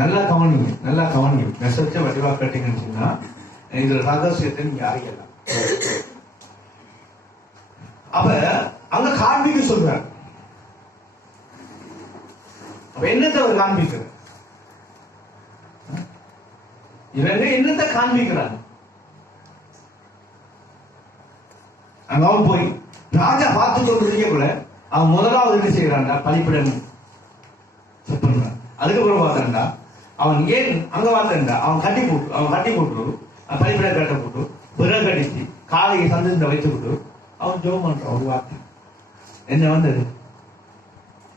நல்லா கவனிங்க, நல்லா கவனிங்க. மெசேஜ் வடிவா கட்டிங்கன்னு சொன்னா இதுல ரகசியத்தை நீங்க அறியலாம். அப்ப அங்க காண்பிக்க சொல்றாரு. அப்ப என்னத்தை அவர் காண்பிக்கிறார்? இவங்க என்னத்தை காண்பிக்கிறாங்க? அங்க போய் ராஜா பார்த்து கொண்டு கூட அவன் முதலாவது என்ன செய்யறான்டா பலிப்பிடம் செப்புறான். அதுக்கப்புறம் பார்த்தான்டா அவன் ஏன் அங்க பார்த்தான்டா அவன் கட்டி போட்டு பலிப்பிட கட்ட போட்டு விரல் கடிச்சு காலையை சந்தத்தை வைத்து விட்டு அவன் ஜெபம் பண்றான். ஒரு வார்த்தை என்ன வந்தது?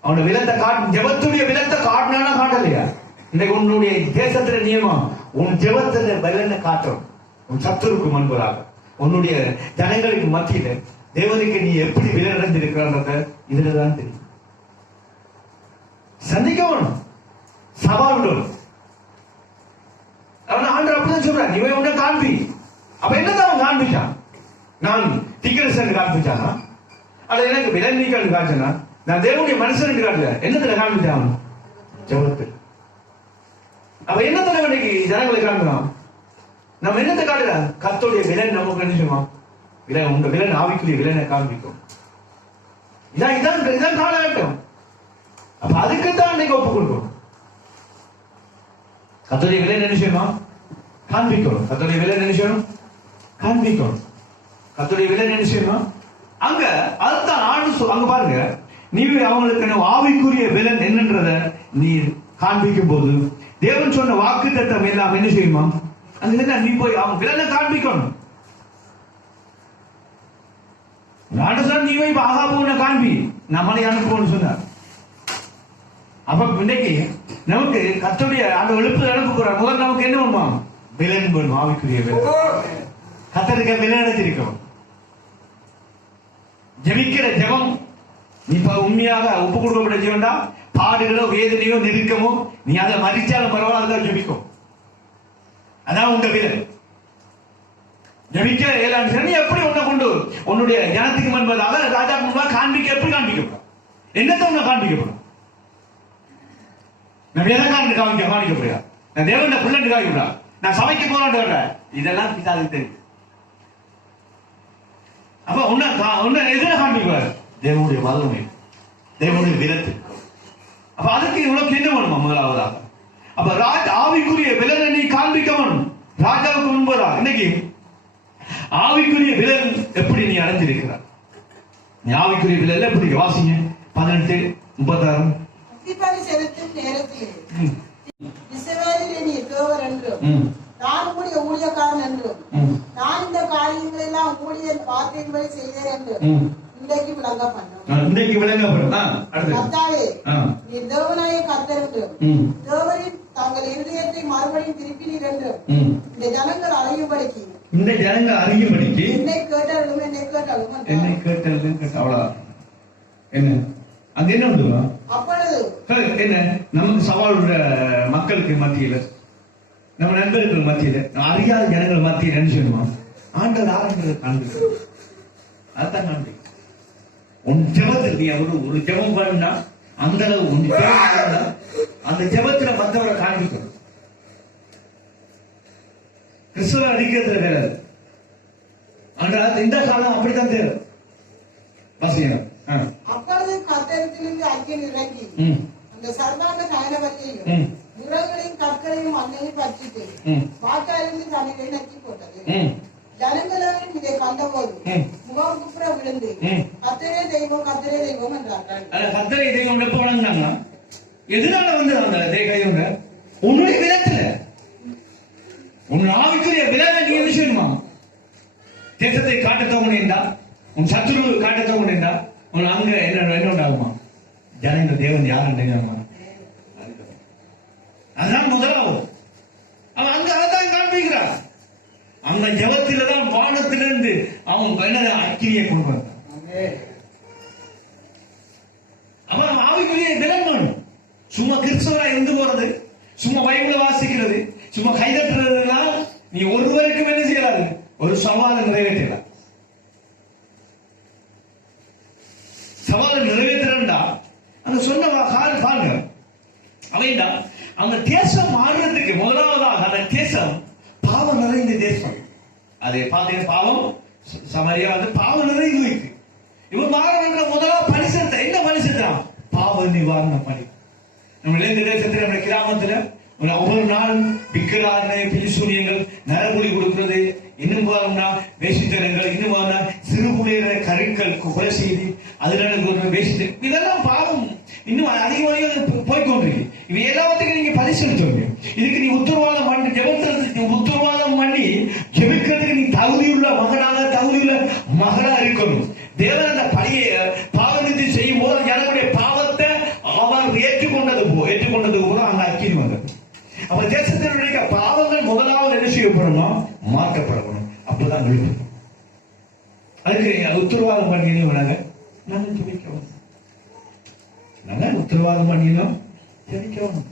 அவனோட விலத்தை காட்டு, ஜெபத்துடைய விலத்தை காட்டினா காட்டலையா? இன்னைக்கு உன்னுடைய தேசத்துல நியமம் உன் ஜெபத்துல பலனை காட்டும். உன் சத்துருக்கு முன்பதாக உன்னுடைய ஜனங்களுக்கு மத்தியில தேவனுக்கு நீ எப்படி விலனடைந்திருக்கிறத இதுலதான் தெரியும். சந்திக்கணும், சவால் விடணும். அவன் ஆண்டவர் அப்படிதான் சொல்றான், நீ உன்னை காண்பி. அப்ப என்னதான் அவன் காண்பிச்சான்? நான் டிக்கரசன் காண்பிச்சானா? அது எனக்கு விலங்கிகள் காய்ச்சனா? நான் தேவனுடைய மனுஷனுக்கு காட்டல. என்னத்துல காண்பிச்சான்? ஜெபத்தில். அப்ப என்னத்துல இன்னைக்கு ஜனங்களை காண்பிக்கலாம்? நம்ம என்னத்தை காட்டுற? கர்த்தருடைய விலன் நமக்கு நினைச்சுமா? விலன் உங்க விலன் ஆவிக்குரிய விலனை காண்பிக்கும். இதான் காலகட்டம். அப்ப அதுக்குத்தான் இன்னைக்கு ஒப்பு கொடுக்கணும். கர்த்தருடைய விலன் நினைச்சுமா? காண்பிக்கணும். கர்த்தருடைய விலன் நினைச்சணும் காண்பிக்கணும். கர்த்தருடைய விலன் நினைச்சுமா? அங்க அதுதான் ஆண்டு அங்க பாருங்க, நீ அவங்களுக்கு ஆவிக்குரிய விலன் என்னன்றத நீ காண்பிக்கும் போது தேவன் சொன்ன வாக்கு தத்தம் எல்லாம் என்ன செய்யுமா? அங்க நீ போய் அவன் விலனை காண்பிக்கணும். நீ போய் ஆகாபுன காண்பி, நம்மளை அனுப்புவோம்னு சொன்னார். அப்ப இன்னைக்கு நமக்கு கர்த்தருடைய அந்த எழுப்பு அனுப்புகிறார். முதல்ல நமக்கு என்ன வேணுமா? விலன் வேணும், ஆவிக்குரிய விலன். கர்த்தருக்கு விலன் அடைஞ்சிருக்கணும். ஜெபிக்கிற ஜெபம் நீ உண்மையாக ஒப்பு கொடுக்கப்பட்ட ஜெபம்டா, பாடுகளோ வேதனையோ நெருக்கமோ நீ அதை மதிச்சாலும் பரவாயில்ல ஜெபிக்கும். அதான் உங்க விலன். ஜெபிக்க இயலாது. நீ எப்படி உன்னை கொண்டு உன்னுடைய ஜனத்துக்கு முன்பதாக ராஜா முன்பாக காண்பிக்க எப்படி காண்பிக்கப்படும்? என்னத்தை உன்னை காண்பிக்கப்படும்? நான் எதை காண்பிக்கப்படியா? நான் தேவன் பிள்ளைண்டு காண்பிக்கப்படா? நான் சபைக்கு போறான்னு வர்றேன். இதெல்லாம் பிதாவுக்கு தெரியும். அப்ப உன்னை எதிர காண்பிப்பார்? தேவனுடைய வல்லமை, தேவனுடைய விலத்து. அப்ப அதுக்கு இவ்வளவு என்ன வேணுமா? முதலாவதாக அப்ப ஆவிக்குரிய விலனை நீ காண்பிக்கணும் ராஜாவுக்கு முன்பதா. இன்னைக்கு ஆவிக்குரிய விலன் எப்படி நீ அடைஞ்சிருக்கிறார்? நீ ஆவிக்குரிய விலன் எப்படி? வாசிங்க 18:36. அத்திப்பழி செலுத்தும் நேரத்திலே இஸ்ரவேலிலே நீ தேவர் என்றும் நான் உம்முடைய ஊழியக்காரன் என்றும் நான் இந்த காரியங்களை எல்லாம் ஊழியர் வார்த்தையின்படி செய்தேன் என்றும் இன்றைக்கு விளங்க பண்ணும். இன்றைக்கு விளங்கப்படும். கர்த்தாவே, நீ தேவனாய கர்த்தர் என்றும் தேவரின் தங்கள் இருதயத்தை மறுபடியும் திருப்பினீர் என்றும் இந்த ஜனங்கள் அறியும்படிக்கு என்னை கேட்டாலும் அவ்வளவு என்ன அங்க என்ன பண்ணுவா? அப்பொழுது என்ன நமக்கு சவால் மக்களுக்கு மத்தியில, நம்ம நண்பர்கள் மத்தியில, அறியாத ஜனங்கள் மத்தியில் என்ன செய்யணுமா? ஆண்டவர் ஆரம்பிக்கிறது காண்பிக்கிறது. அதான் காண்பிக்க உன் ஜெபத்தில் நீ ஒரு ஜெபம் பண்ணா அந்த அளவு உன் அந்த ஜெபத்துல மற்றவரை காண்பிக்கணும். கிறிஸ்துவ அடிக்கிறதுல வேலை. ஆனால் இந்த காலம் அப்படித்தான் தேவை. வசியம் அப்பொழுது கர்த்தரிடத்திலிருந்து அக்கினி இறங்கி அந்த சர்வாங்க தகனவற்றையும் முறைகளையும் கற்களையும் அன்னையும் பற்றிட்டு வாக்காளிருந்து தன்னை நக்கி போட்டது. ஜனங்களும் இதை கண்டபோது முகம் குப்புற விழுந்து கர்த்தரே தெய்வம் கர்த்தரே தெய்வம் என்றார்கள். கர்த்தரே தெய்வம் எப்ப வணங்கினாங்க? எதனால வந்து அந்த கையோட உன்னுடைய விலத்துல உன் ஆவிக்குரிய விலவை நீ என்ன செய்யணுமா? தேசத்தை காட்டத்தவங்கண்டா, உன் சத்துரு காட்டத்தவங்கண்டா, உன் அங்க என்ன உண்டாகுமா? ஜனங்கள் தேவன் யாருன்னா அதான் முதலாவது. அவன் அங்க அதான் காண்பிக்கிறார். அந்த ஜபத்தில தான் வானத்திலிருந்து அவன் அக்கினியை கொண்டு வந்தான். அவன் ஆவிக்குரிய விலங்கணும். சும்மா கிறிஸ்தவரா இருந்து போறது, சும்மா பைபிளை வாசிக்கிறது, சும்மா கைதட்டுறதுலாம் நீ ஒருவருக்கும் என்ன செய்யலாது? ஒரு சவாலை நிறைவேற்றலாம். சவாலை நிறைவேற்றா அந்த சொன்ன பாருங்க. அவைண்டா அந்த தேசம் மாறுறதுக்கு முதலாவதாக அந்த தேசம் பாவம் நிறைந்த தேசம். அதை பார்த்தீங்கன்னா பாவம் சமரியா வந்து பாவம் நிறைந்து இருக்கு. இவன் மாறவன்ற முதலாவது பரிசத்தை என்ன பரிசத்தான்? பாவ நிவாரண பணி. நம்ம இந்த தேசத்துல நம்ம கிராமத்துல ஒவ்வொரு நாளும் விக்கிரான பிலிசூனியங்கள், நரபுலி கொடுக்கிறது, இன்னும் போனோம்னா வேசித்தனங்கள், இன்னும் போனா சிறுபுலியின கருக்கள் கொலை செய்து அதுல எனக்கு ஒரு வேஸ்ட், இதெல்லாம் பாவம் இன்னும் அதிகமாக போய்கொண்டிருக்கு. இவை எல்லாத்துக்கும் நீங்க பரிசீலிச்சோங்க. இதுக்கு நீ உத்தரவாதம் பண்ணி ஜெபத்துறதுக்கு உத்தரவாதம் பண்ணி ஜெபிக்கிறதுக்கு நீ தகுதியுள்ள மகனாக தகுதியுள்ள மகனா இருக்கணும். தேவன் அந்த பழைய பாவத்தை செய்யும் போது ஜனங்களுடைய பாவத்தை அவர் ஏற்றுக்கொண்டதுக்கு போல அந்த அக்கினி வந்தது. அப்ப தேசத்தினுடைய பாவங்கள் முதலாவது என்ன செய்யப்படணும்? மாற்றப்படணும். அப்பதான் விழுப்பு. அதுக்கு உத்தரவாதம் பண்ணினோம். நாங்க ஜெபிக்கணும். நாங்க உத்தரவாதம் பண்ணினோம், ஜெபிக்கணும்.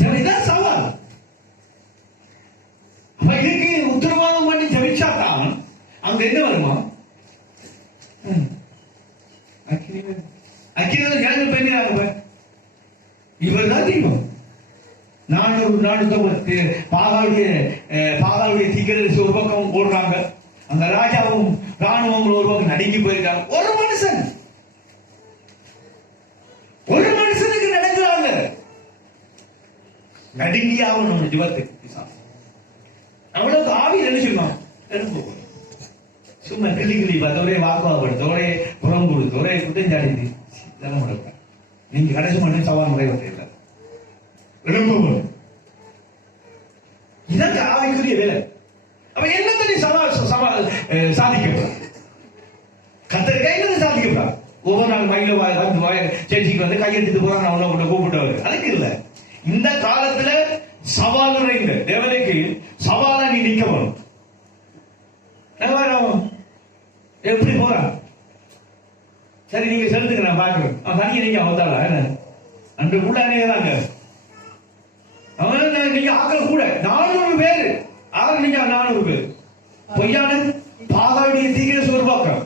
சரிதான் சவால். அப்ப இதுக்கு உத்தரவாதம் பண்ணி ஜெபிச்சாதான் அங்க என்ன வருமா? அக்கினி ஜனங்கள் பண்ணிடுறாங்க. இவர் தான் தெய்வம். 400 பாகாவுடைய தீக்கிரதரிசி ஒரு பக்கம் ஓடுறாங்க. அந்த ராஜாவும் ராணுவங்களும் ஒரு பக்கம் நடுங்கி போயிருக்காங்க. ஒரு மனுஷனுக்கு நடக்கிறாங்க. நடுங்கியாவும் ஜீவத்துக்கு அவ்வளவு ஆவி என்ன சொல்லுவான்? சும்மா கிளி பார்த்தவரே வாக்குவாப்படுத்த ஒரே புறம் கொடுத்து ஒரே குற்றஞ்சாடி நீங்க கடைசி மட்டும் சவால் முறை வரையில இதற்கு ஆவிக்குரிய வேலை. அப்ப என்னத்தை சாதிக்கப்பா கத்தரிக்காய் சாதிக்கப்பா. ஒவ்வொரு நாள் மயில வந்து சேர்ச்சிக்கு வந்து கையெடுத்து போறான், அவனை கூட கூப்பிட்டவர். அதுக்கு இல்ல. இந்த காலத்துல சவால் நிறைந்த தேவதைக்கு சவாலா நீ நிக்க வரும். எப்படி போறான்? சரி நீங்க செலுத்துங்க, நான் பாக்குறேன். தனியா நீங்க வந்தாளா அன்று கூட அணியறாங்க. அவன் நீங்க ஆக்கள் கூட 400 பேர். ஆறு நீங்க 400 பேர் பொய்யான பாகாவுடைய தீக்கிர ஒரு பக்கம்.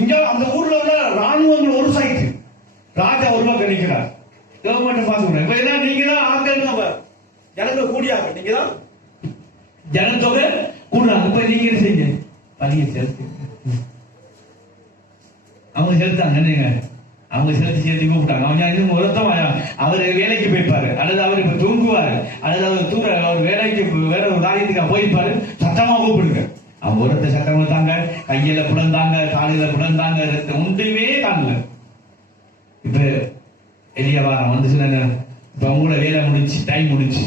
இங்க அந்த ஊர்ல உள்ள ராணுவங்கள் ஒரு சைட்டு, ராஜா ஒரு பக்கம் நிக்கிறார். கவர்மெண்ட் பாத்துக்கணும். இப்ப என்ன நீங்க தான் ஆக்கள் ஜனங்க கூடியாக, நீங்க தான் ஜனத்தொகை கூடுறாங்க. இப்ப நீங்க என்ன செய்யுங்க? பணியை செலுத்து. அவங்க செலுத்தாங்க. அவங்க செலுத்தி கூப்பிட்டாங்க. அவங்க ஒருத்தம் அவர் வேலைக்கு போயிருப்பாரு, அல்லது அவர் இப்ப தூங்குவாரு, அல்லது அவர் வேலைக்கு வேற ஒரு காரியத்துக்கு போயிருப்பாரு. சத்தமா கூப்பிடுங்க. அவங்க ஒருத்த சட்டம் கொடுத்தாங்க, கையில புலந்தாங்க, காலையில புலந்தாங்க, ஒன்றுமே காணல. இப்ப எளியவாரம் வந்து சொன்னாங்க, இப்ப அவங்களோட வேலை முடிச்சு, டைம் முடிச்சு.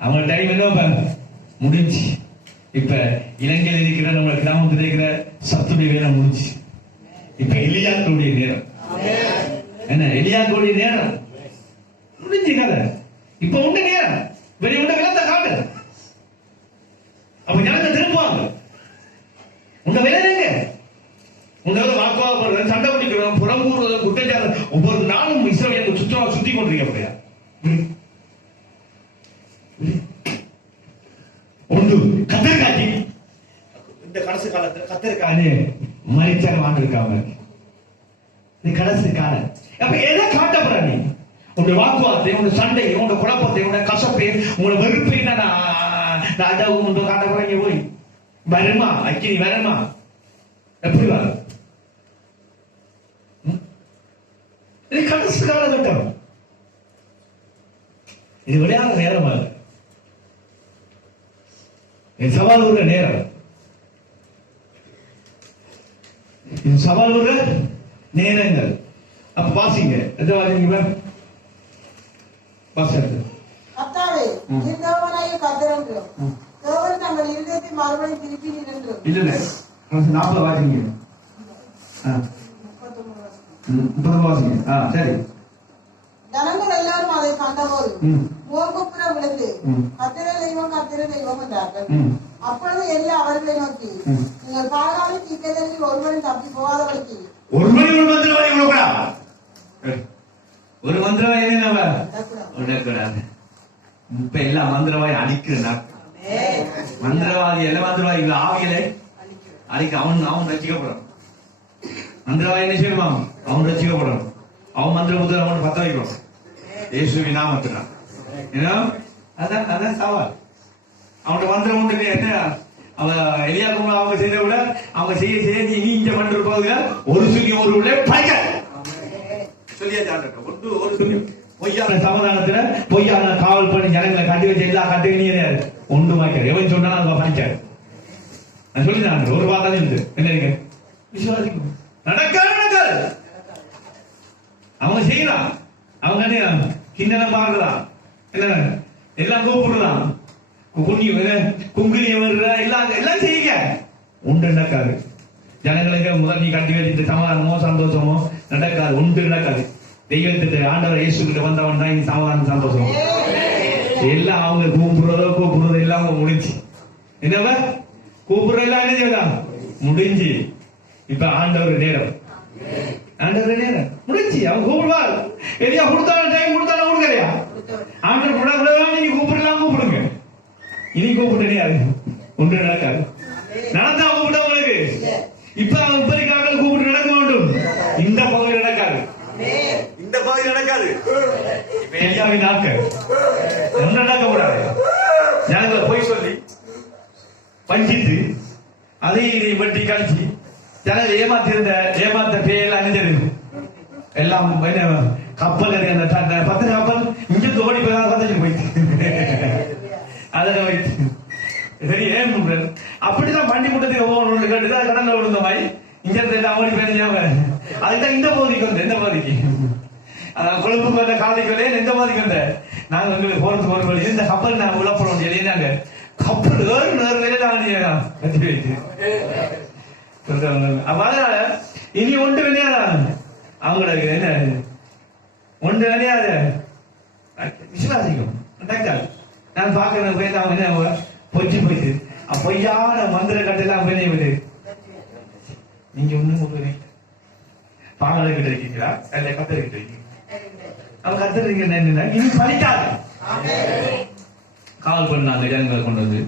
அவங்க டைம் என்ன முடிஞ்சு. இப்ப இலங்கையில் இருக்கிற நம்ம கிராமத்தில் இருக்கிற சத்துடைய வேலை முடிச்சு. இப்ப எலியாக்களுடைய நேரம். என்ன எலியாக்களுடைய நேரம் முடிஞ்சு கதை. இப்ப உண்ட நேரம் வெளிய உண்ட விளத்த காட்டு. அப்ப ஜனங்க திரும்புவாங்க. உங்க வேலை எங்க? உங்க வாக்குவாத சண்டை பிடிக்கிறோம், புறம்பூர்வ குற்றச்சாட்டு. ஒவ்வொரு நாளும் இஸ்ரவேல் சுத்தி கொண்டிருக்க ஒன்று கத்தரிக்காய். இந்த கடைசி காலத்துல கத்தரிக்காய் மரிச்சாங்க வாழ்ந்திருக்காங்க. கடைசி காலம். அப்ப எதை காட்டப்படுற நீ? உங்க வாக்குவாதத்தை, உங்க சண்டையை, உங்க குழப்பத்தை, உங்க கசப்பை, உங்களோட வெறுப்பை ராஜாவுக்கு காட்டப்படுறீங்க. போய் வருமா அக்கினி வருமா? எப்படி வரும்? இது கடைசி காலகட்டம். இது விளையாட நேரம் அல்ல. சவால் உள்ள நேரம். இது சவால் உள்ள நேரங்கள். அப்ப வாசிங்க. எந்த வாசிங்க? கர்த்தாவே, இருந்தவனாகிய கர்த்தர் என்றும் தேவன் தங்கள் இருதயத்தை மறுபடியும் திருப்பி நின்றோம். இல்ல 40 வாசிங்க. 30 வாசிங்க. சரி. ஜனங்கள் எல்லாரும் அதை கண்டபோது முகங்குப்புற விழுந்து கர்த்தரே தெய்வம், கர்த்தரே தெய்வம் என்றார்கள். அப்பொழுது எல்லா அவர்களை நோக்கி, நீங்கள் பாகாலை தீர்க்கதரிசி ஒருவரும் தப்பி போகாதபடிக்கு ஒரு மந்திரவாய் என்ன விடக்கூடாது. இப்ப எல்லா மந்திரவாய் அழிக்கிற மந்திரவாதி எல்லா மந்திரவாதி ஆவியலை அழிக்க அவன் ரசிக்கப்படும். மந்திரவாய் என்ன செய்வான்? அவன் ரசிக்கப்படும். அவன் மந்திர புத்தர் அவன் பத்த வைக்கணும். இயேசுவின் நாமத்தினால். அதான் சவால். அவனோட மந்திரம் ஒன்று என்ன? அவ எலியாக்கும் அவங்க செய்த விட அவங்க செய்ய நீ இங்க பண்ற ஒரு சொல்லி ஒரு ஒரு சொல்லி பொய்யான சமாதானத்துல பொய்யான காவல் பண்ணி ஜனங்களை கட்டி வச்சு எல்லா கட்டுகள் ஒன்று வாய்க்காரு. எவன் சொன்னா அதை படிக்காரு. நான் சொல்லிதான் ஒரு வார்த்தை இருந்து என்ன விசுவாசிக்கும். நடக்காது. அவங்க செய்யலாம். அவங்க என்ன கிண்ணம் பாக்குறான், என்ன எல்லாம் கூப்பிடுறான், குங்குலியம் வருதா, எல்லாம் செய்யுங்க. ஒன்று நடக்காது. ஜனங்களுக்கு முதல் நீ கட்டி வச்சுட்டு சமாதானமோ சந்தோஷமோ நடக்காது. ஒன்று நடக்காது. தெய்வத்துக்கு ஆண்டவர் இயேசு கிட்ட வந்தவன் தான் சமாதானம் சந்தோஷம் எல்லாம். அவங்க கூப்பிடுறது எல்லாம் முடிஞ்சு. என்னவா கூப்பிடுற எல்லாம் என்ன செய்யலாம் முடிஞ்சு. இப்ப ஆண்டவர் நேரம் முடிஞ்சு. அவங்க கூப்பிடுவார். எதையா கொடுத்தாலும் டைம் கொடுத்தாலும் கொடுக்கலையா ஆண்டவர் கூடாதான். நீங்க கூப்பிடுங்க. இனி கூப்பிட்டு ஒன்று நடக்காது. நடந்தா கூப்பிட உங்களுக்கு. இப்ப இப்படிக்காக கூப்பிட்டு நடக்க வேண்டும். இந்த பகுதி நடக்காது. இந்த பகுதி நடக்காது. இப்ப எலியாவின் நாட்கள் ஒன்று நடக்க கூடாது. ஜனங்களை போய் சொல்லி பஞ்சித்து அதை இதை வெட்டி கழிச்சு ஜனங்கள் ஏமாத்த பேயெல்லாம் அணிஞ்சிருக்கு. எல்லாம் கப்பல் அந்த 10 கப்பல் இங்க ஓடி போய் 15 போயிட்டு அதை வைத்து சரி. ஏன் அப்படிதான் பண்டி முட்டத்துக்கு ஒவ்வொரு கேட்டுதான் கடல்ல விழுந்த மாதிரி இங்க இருந்து எல்லாம் ஓடி போயிருந்தாங்க. அதுதான் இந்த பகுதிக்கு வந்து எந்த பகுதிக்கு அதான் கொழுப்பு வந்த காலைக்கு வரையே எந்த பகுதிக்கு வந்த நாங்க உங்களுக்கு போறதுக்கு ஒரு வழி இந்த கப்பல் நாங்க உள்ள போறோம் எழுதினாங்க. கப்பல் கட்டி வைத்து அப்ப அதனால இனி ஒன்று விளையாட அவங்களுக்கு என்ன ஒன்று விளையாத விசுவாசிக்கும் நடக்காது. நான் பாக்குறேன் போய் அவங்க என்ன பொய்ச்சு போயிட்டு பொய்யான மந்திர கட்டெல்லாம் போய் விடு. நீங்க ஒண்ணு பாகலை கிட்ட இருக்கீங்களா இல்ல கத்தரிக்கிட்ட இருக்கீங்க? அவங்க கத்தரிக்க என்ன இனி பலிக்காது. காவல் பண்ணாங்க, ஜனங்களை கொண்டு வந்து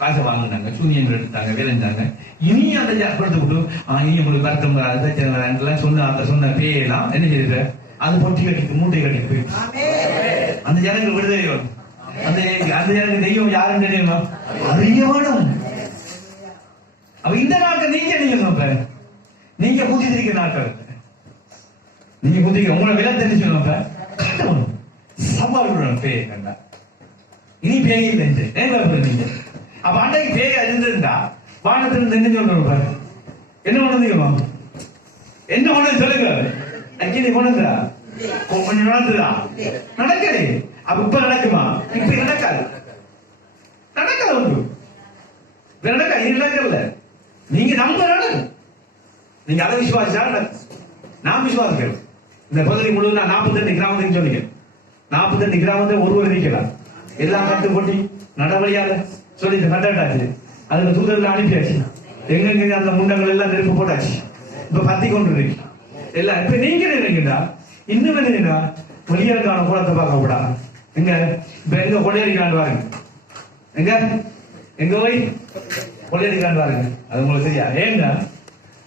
காசை வாங்கினாங்க, சூனியங்கள் எடுத்தாங்க, விளைஞ்சாங்க. இனி அந்த கொடுத்து விட்டு இனி உங்களுக்கு வருத்தம் வராது, பிரச்சனை வராதுலாம் சொன்ன பேயெல்லாம் என்ன செய்யுது அது பொட்டி கட்டிட்டு மூட்டை கட்டிட்டு போயிடுச்சு. அந்த ஜனங்கள் விடுதலை வரும். அந்த ஜனங்கள் தெய்வம் யாருன்னு தெரியுமா அறிய வேணும். அப்ப இந்த நாட்கள் நீங்க அப்ப நீங்க புதித்திருக்கிற நாட்கள் நீங்க புதிக்க உங்களை விலை தெரிஞ்சுக்கணும். அப்ப கட்டணும் சவால் பேய கண்டா இனி பேய் இல்லை ஏன் பயப்படுறீங்க? அப்ப அன்றைக்கு பேய் இருந்திருந்தா வானத்திலிருந்து என்ன சொல்றோம்? என்ன பண்ணு என்ன பண்ணு சொல்லுங்க. அங்கே கொண்டுதா கொஞ்சம் நடந்துதா நடக்கலே. அப்ப இப்ப நடக்குமா? இப்ப நடக்காது. நடக்காது ஒன்று நடக்காது. இது நடக்கல. நீங்க நம்ப நடக்கும். நீங்க அதை விசுவாசிச்சா நான் விசுவாசிக்கிறேன். இந்த பகுதி முழுவதும் 48 கிராமத்துக்கு சொன்னீங்க. 48 கிராமத்தை ஒருவர் நிற்கலாம். எல்லாம் கட்டு கொட்டி நடவடிக்கையால சொல்லி கட்டாச்சு. அதுல தூதர்கள் அனுப்பியாச்சு. எங்க அந்த முண்டங்கள் எல்லாம் நெருப்பு போட்டாச்சு. இப்ப பத்தி கொண்டு இருக்கு எல்லாம். இப்ப நீங்க நினைக்கிறீங்களா இன்னும் என்னன்னா வெளியாருக்கான குளத்தை பார்க்க கூடாது. எங்க இப்ப எங்க கொள்ளையடிக்கிறான் பாருங்க. எங்க போய் கொள்ளையடிக்கிறான் பாருங்க. அது உங்களுக்கு தெரியா? ஏங்க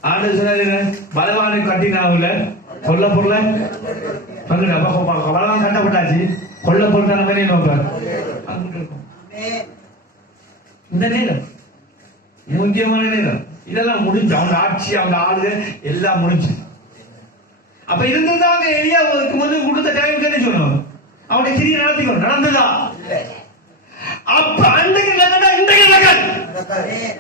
ஆண்டு சொன்னாரு பலவானை கட்டினாவுல கொல்ல பொருளை பலவான் கட்டப்பட்டாச்சு. கொல்ல பொருளான மாதிரி நோக்க இந்த நேரம் முக்கியமான நேரம். இதெல்லாம் முடிஞ்சு அவங்க ஆட்சி அவங்க ஆளுக எல்லாம் முடிஞ்சு. அப்ப இருந்ததுதான் அங்க எரியாவுக்கு வந்து கொடுத்த டைம் என்ன சொன்னோம்? அவனுடைய சிறிய நடத்திக்கணும் நடந்ததா? அப்ப அன்றைக்கு நடந்தா இன்றைக்கு நடக்காது.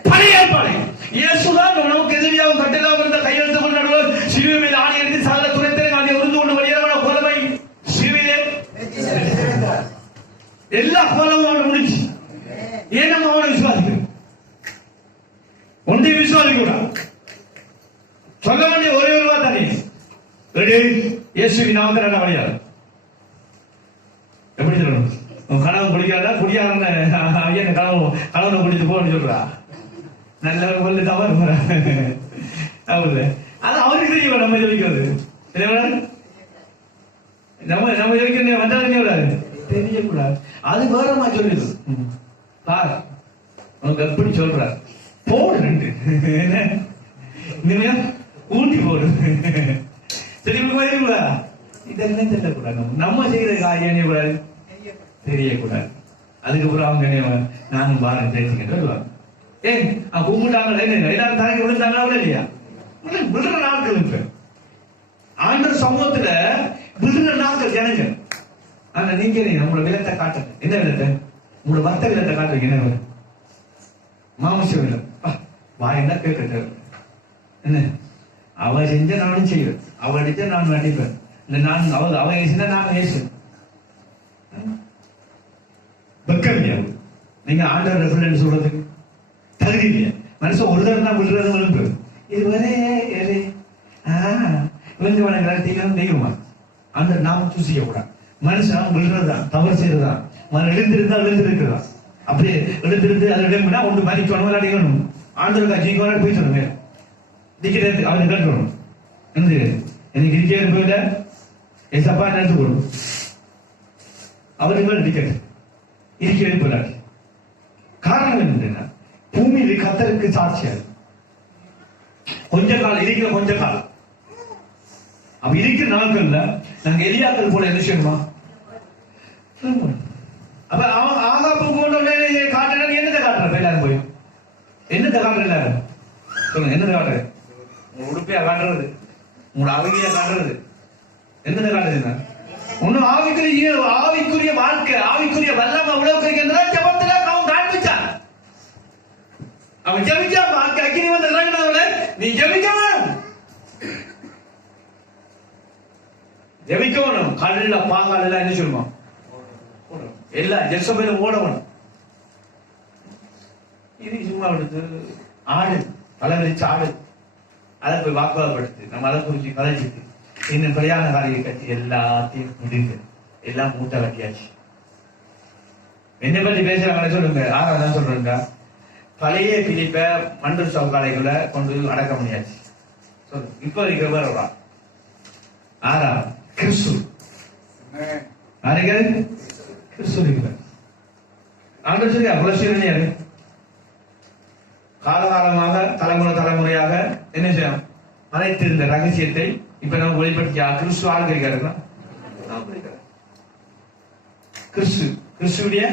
பழைய ஏற்பாடு இயேசுதான் உணவுக்கு எதிரியாகவும் கட்டெல்லாம் இருந்த கையெழுத்து கொண்டு நடுவர் சிலுவையில் ஆணை எடுத்து சகல துரைத்தனை அதை உருந்து கொண்டு வெளியேற கோலமை சிலுவையிலே எல்லா கோலமும் அவனை முடிச்சு. ஏன் நம்ம அவனை விசுவாசிக்கிறோம்? ஒன்றை விசுவாசிக்கூடாது. சொல்ல வேண்டிய ஒரே ஒரு வார்த்தை இயேசுவின் நாமத்தில் என்ன கிடையாது. எப்படி சொல்லணும்? கனவு குடிக்காதா குடியாரன்னு ஐயன் கனவு குடிச்சு போன்னு சொல்றா. நல்லவர் கொண்டு தவறு அது அவருக்கு தெரியும். நம்ம ஜெயிக்கிறது நம்ம ஜெயிக்க வந்தாலும் தெரியக்கூடாது. அது வேறமா சொல்லிடு பாரு உனக்கு எப்படி சொல்ற போடு ரெண்டு என்ன ஊட்டி போடு தெரியுங்களா? இதெல்லாம் தெரியக்கூடாது. நம்ம செய்யற காரியம் கூடாது தெரியக்கூடாது. அதுக்கப்புறம் அவங்க நானும் பாருங்க தெரிஞ்சுக்கிட்டு வருவாங்க. ஏன் கும்பிட்டாங்க எல்லாரும் தலைக்கு விழுந்தாங்களா இல்லையா? விழுற நாட்கள் இப்ப ஆண்டர் சமூகத்துல விழுற நாட்கள் ஜனங்க. ஆனா நீங்க நம்மளோட விலத்தை காட்டுங்க. என்ன விலத்தை? உங்களோட வர்த்த விலத்தை காட்டுறீங்க. என்ன விலை? மாமிச விலை. வா என்ன கேட்க என்ன அவ செஞ்ச நானும் செய்வேன், அவ அடிச்ச நான் அடிப்பேன், இந்த நான் அவ ஏசினா நான் ஏசுவேன். வெக்கம் இல்லையா? நீங்க ஆண்டவர் ரெஃபரன்ஸ் சொல்றதுக்கு தகுதி இல்லையா? மனுஷன் ஒரு தரம் தான் விழுறது விழும்பு. இது வரே இவங்க வணங்குறாங்க தெய்வமா அந்த நாம சூசிக்க கூடாது. மனுஷன் விழுறதுதான், தவறு செய்யறதுதான். எழுந்திருந்தா எழுந்திருக்குதா, அப்படியே எழுந்திருந்து அதை விளம்பினா ஒன்று மதிக்கணும், விளையாடிக்கணும். ஆண்டவர் காட்சிக்கு போய் சொல்லுங்க டிக்கெட் அவனை கட்டணும். எனக்கு டிக்கெட் போயில எசப்பா நினைச்சுக்கணும். அவருக்கு டிக்கெட் இருக்கிறது போறாரு. காரணம் என்னன்னா பூமியில் கத்தருக்கு சாட்சியாது. கொஞ்ச காலம் இருக்கிற கொஞ்ச காலம் அவ இருக்கிற நாட்கள்ல நாங்க எலியாக்கள் போல என்ன செய்யணுமா? அப்ப அவன் ஆகாப்பு போன காட்டுற என்னத்தை காட்டுற எல்லாரும் போய் என்னத்தை காட்டுற எல்லாரும் சொல்லுங்க. என்னத்தை காட்டுற? உங்க உடுப்பையா காட்டுறது, உங்களோட அழகியா காட்டுறது, என்னத்தை காட்டுறதுன்னா ஒன்னும் ஆவிக்குரிய வாழ்க்கை, ஆவிக்குரிய வல்லம உலகத்துக்கு ஜபத்துல அவன் காண்பிச்சான். அவன் ஜபிச்சா அக்கினி வந்து இறங்கினவள நீ ஜபிக்கணும், ஜபிக்கணும். கல்ல பாங்கால் எல்லாம் என்ன சொல்லுவான்? எல்லாம் ஜெசபேலும் ஓடவன். இது சும்மா எடுத்து ஆடு தலைவரிச்சு ஆடு அதை போய் வாக்குவாதப்படுத்து, நம்ம அதை குறிச்சு கதைச்சிட்டு இன்னும் கல்யாண காரியை கட்சி எல்லாத்தையும் முடிந்து எல்லாம் மூட்டை கட்டியாச்சு. என்ன பற்றி பேசுறாங்க சொல்லுங்க. ஆறாதான் சொல்றேங்க, பழைய பிலிப்ப மண்டல் சவுக்காலைகளை கொண்டு அடக்க முடியாச்சு. சொல்லுங்க. இப்ப இருக்கிற ஆறா கிறிஸ்து கிறிஸ்து இருக்கிறார். ஆண்டு சொல்லியா புலசீரணியாரு காலகாலமாக தலைமுறையாக என்ன செய்யும் மறைத்திருந்த ரகசியத்தை இப்ப நம்ம வெளிப்படுத்தியா கிறிஸ்து ஆளுகிறாருன்னா கிறிஸ்துடைய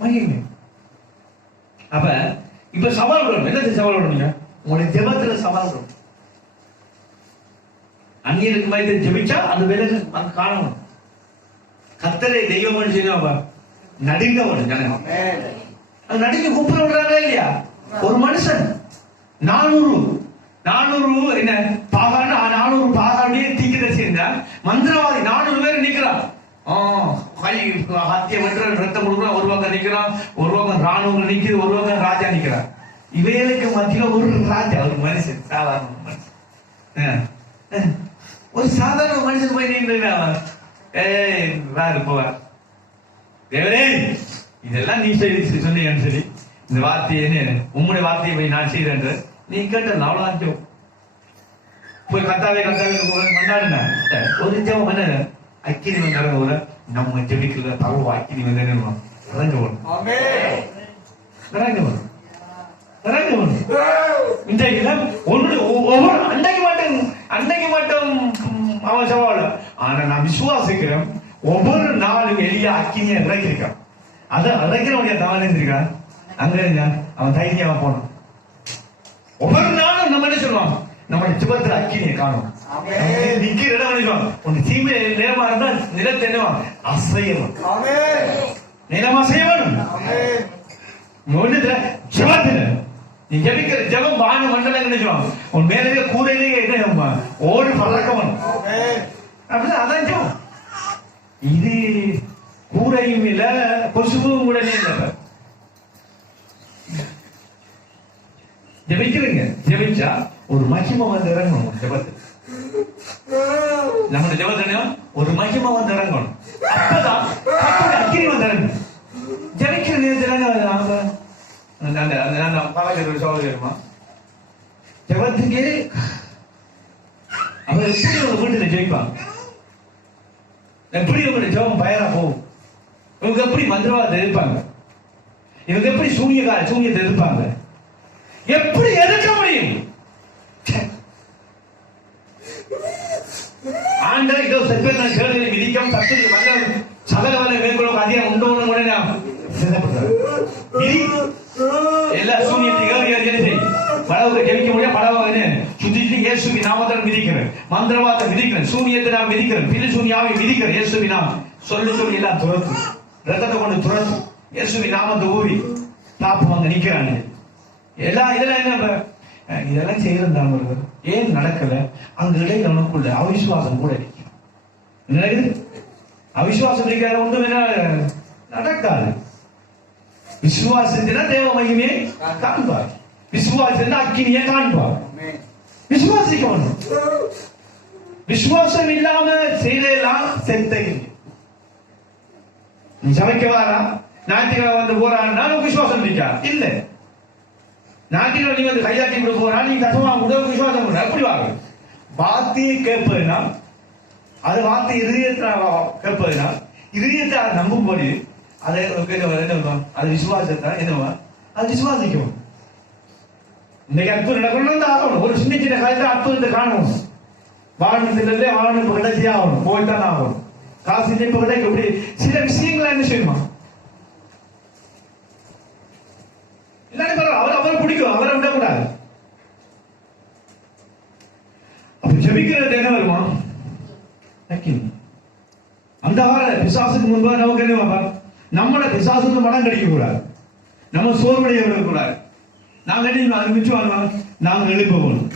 மகிமை. அப்ப இப்ப சவால் விடணும். என்னது சவால் விடணுங்க? உங்களுடைய ஜெபத்துல சவால் விடணும். அந்நியருக்கு மாதிரி ஜெபிச்சா அது விலகு அது காணணும். கத்தரை தெய்வம் செய்யணும். நடுங்க ஜனகம் அது நடுங்க கூப்பிட விடுறாங்களா இல்லையா? ஒரு மனுஷன் 400 என்ன பாகான 400 பாகாண்டியே தீக்கிரசி இருந்தா மந்திரவாதி 400 பேர் நிக்கிறான். ஹத்திய வென்ற ரத்தம் கொடுக்குறான். ஒரு பக்கம் நிக்கிறான், ஒரு பக்கம் ராணுவம் நிக்குது, ஒரு பக்கம் ராஜா நிக்கிறான். இவைகளுக்கு மத்தியில ஒரு ராஜா, ஒரு மனுஷன், சாதாரண மனுஷன், ஒரு சாதாரண மனுஷன் போய் நின்று போவார். தேவரே இதெல்லாம் நீ சொன்னீங்கன்னு சொல்லி இந்த வார்த்தையை உங்களுடைய வார்த்தையை போய் நான் செய்யறேன் நீ கேட்ட அவ்வளவு போய் கத்தாவே கொண்டாடுன ஒரு ஜெபம் பண்ண அக்கினி வந்தாங்க கூட நம்ம ஜெபிக்கல தவறு அக்கினி வந்து இறங்க வரும் இறங்க வரும் இறங்க வரும். இன்றைக்கு ஒவ்வொரு அன்னைக்கு மட்டும் அவன் சவால். ஆனா நான் விசுவாசிக்கிறேன் ஒவ்வொரு நாளும் எளிய அக்கினியை இறக்கிருக்கான். அதை இறக்கிறவங்க தவறு இருந்திருக்கான். அங்க அவன் தைரியமா போனான். ஒவ்வொரு நாளும் நம்ம என்ன சொல்லுவாங்க, நம்ம ஜெபத்துல அக்கினியை காணும். நிக்கிற இடம் நினைவான் உன் தீமை நேரமா இருந்தா நிலத்தை என்னவா அசையணும், நிலம் அசையணும். ஒண்ணுல ஜெபத்துல நீ ஜெபிக்கிற ஜெபம் வான மண்டலம் நினைச்சுவான். உன் மேலே கூரையிலேயே என்ன ஓடு பறக்கவன் அப்படிதான் அதான் ஜெபம். இது கூரையும் இல்ல கொசுவும் கூட இல்லை. ஜெபிக்கிறீங்க, ஜெபிச்சா ஒரு மகிமை வந்து இறங்கணும். ஜெபத்தில் நம்ம ஜெபத்திலையும் ஒரு மகிமை வந்து இறங்கணும். அப்பதான் அக்கினி வந்து இறங்கணும். ஜெபிக்கிற நேரத்தில் சோதரிமா ஜெபத்துக்கு அவர் எப்படி உங்க வீட்டுல ஜெயிப்பாங்க, எப்படி உங்களுடைய ஜெபம் பயரா போகும், இவங்க எப்படி மந்திரவாதத்தை எதிர்ப்பாங்க, இவங்க எப்படி சூனியத்தை எதிர்ப்பாங்க, எப்படி எதிர்க்க முடியும்? ஆண்டவர் இதோ செப்பேன் கேள்வி விதிக்கம் சத்துரு வல்ல சகல வல்ல மேற்கொள்ளும் அதிகம் உண்டோன்னு கூட நான் எல்லா சூனியத்தையும் படவுக்கு ஜெயிக்க முடியாது. படவை சுத்திட்டு இயேசுவின் நாமத்தில் மிதிக்கிறேன், மந்திரவாதத்தை மிதிக்கிறேன், சூனியத்தை நான் மிதிக்கிறேன், பில்லு சூனியாவை மிதிக்கிறேன். இயேசுவின் நாமம் சொல்லி எல்லாம் துரத்து, ரத்தத்தை கொண்டு துரத்து, இயேசுவின் நாமத்தை ஊறி பாப்பம் அங்க நிக்கிறாங்க. எல்லாம் இதெல்லாம் என்ன இதெல்லாம் செய்யறதுதான் ஒருவர் ஏன் நடக்கல? அங்க இடையில உனக்குள்ள அவிசுவாசம் கூட இருக்கு. என்ன அவிசுவாசம் இருக்காத ஒன்றும் என்ன நடக்காது. விசுவாசத்தினா தேவ மகிமையை காண்பார். விசுவாசத்தினா அக்கினியை காண்பார். விசுவாசிக்கணும். விசுவாசம் இல்லாம செய்தெல்லாம் செத்த. நீ சமைக்க வாரா, ஞாயிற்றுக்கிழமை வந்து போறான்னா விசுவாசம் இருக்கா? இல்ல. ஞாயிற்றுக்கிழமை நீ வந்து கையாட்டி கூட போறா, நீ கசமா கூட விசுவாசம் பண்ண. அப்படி வாங்க. வார்த்தையை கேட்பதுனா அது வார்த்தை இதயத்தில் கேட்பதுனா இதயத்தை நம்பும்படி அதை அது விசுவாசத்தை என்னவா அது விசுவாசிக்கும். இன்னைக்கு அற்புதம் நடக்கணும் ஆகணும். ஒரு சின்ன சின்ன காலத்துல அற்புதத்தை காணணும். வாகனத்திலே வாகனம் இப்ப கிடைச்சி ஆகணும், போய்தான் ஆகணும். காசு இப்ப கிடைக்க இப்படி சில விஷயங்களை என்ன செய்யணுமா? அவர் பிடிக்கும், அவரை விடக்கூடாது. அப்ப ஜெபிக்கிறது என்ன வருமா? அந்த வார பிசாசுக்கு முன்பா நமக்கு என்ன நம்மள பிசாசுக்கு மனம் கிடைக்க கூடாது, நம்ம சோர்வடைய விடக்கூடாது. நாங்க என்ன மிச்சம் நாங்க எழுப்பணும்.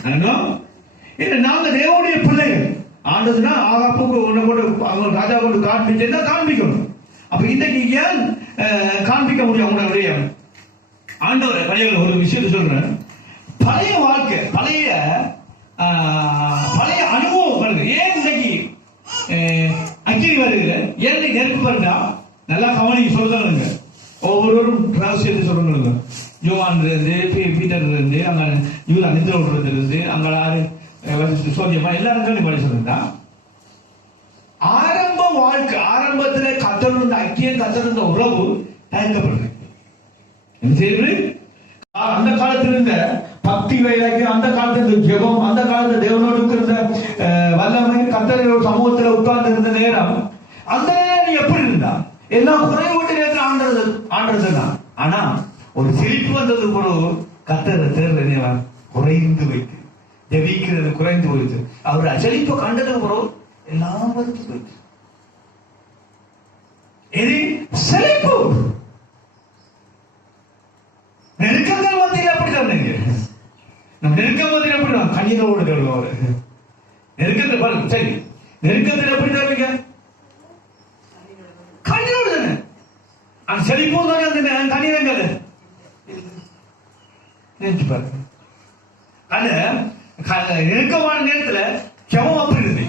நாங்க தேவனுடைய பிள்ளைகள். ஆண்டதுன்னா ஆகாப்புக்கு ஒண்ணு கொண்டு அவங்க ராஜா கொண்டு காண்பிச்சா காண்பிக்கணும். அப்ப இன்றைக்கு ஏன் காண்பிக்க முடியும்? அவங்களுடைய ஆண்டவர் பழைய ஒரு விஷயத்தை சொல்றேன். பழைய வாழ்க்கை, பழைய அனுபவம் வருது. ஏன் இன்னைக்கு அக்கினி வருது? ஏன் நெருப்பு வருதா? நல்லா கவனிக்க சொல்லுங்க. ஒவ்வொருவரும் ரகசியத்தை சொல்லுங்க. யோவான் இருந்து, பீட்டர் இருந்து, அங்க யூதா நிதிரோடு இருந்து, அங்க யாரு சோதியமா எல்லாரும் படி சொல்லுங்க. ஆரம்ப வாழ்க்கை, ஆரம்பத்துல கத்தருந்த ஐக்கியம், கத்தருந்த உறவு தயக்கப்படுது. அந்த காலத்துல இருந்த பக்தி வைராக்கியம், அந்த காலத்துல ஜெபம், அந்த காலத்துல தேவனோடு இருந்த வல்லமை, கத்தரோட சமூகத்துல உட்கார்ந்து இருந்த நேரம், அந்த நேரம் எப்படி இருந்தா எல்லாம் குறைவுட்ட நேரத்தில் ஆண்டது தான். ஆனா ஒரு செழிப்பு வந்தது பிறகு கத்தரை தேர்தல் குறைந்து வைத்து ஜெபிக்கிறது குறைந்து போயிடுச்சு. அவர் செழிப்பை கண்டதுக்கு பிறகு எல்லாம் வந்து போயிடுச்சு. இது செழிப்பு. நெருக்கங்கள் மத்தியில் அப்படிதான் நீங்க நம்ம நெருக்கம் மத்தியில் அப்படிதான் கண்ணீரோடு தேடுவாரு. நெருக்கத்தை பாருங்க. சரி, நெருக்கத்தில் எப்படி தேடுவீங்க? கண்ணீரோடு தானே. அந்த செழிப்பும் தானே அந்த கண்ணீரங்கள் நினைச்சு பாருங்க. அது நெருக்கமான நேரத்துல ஜெபம் அப்படி இருந்து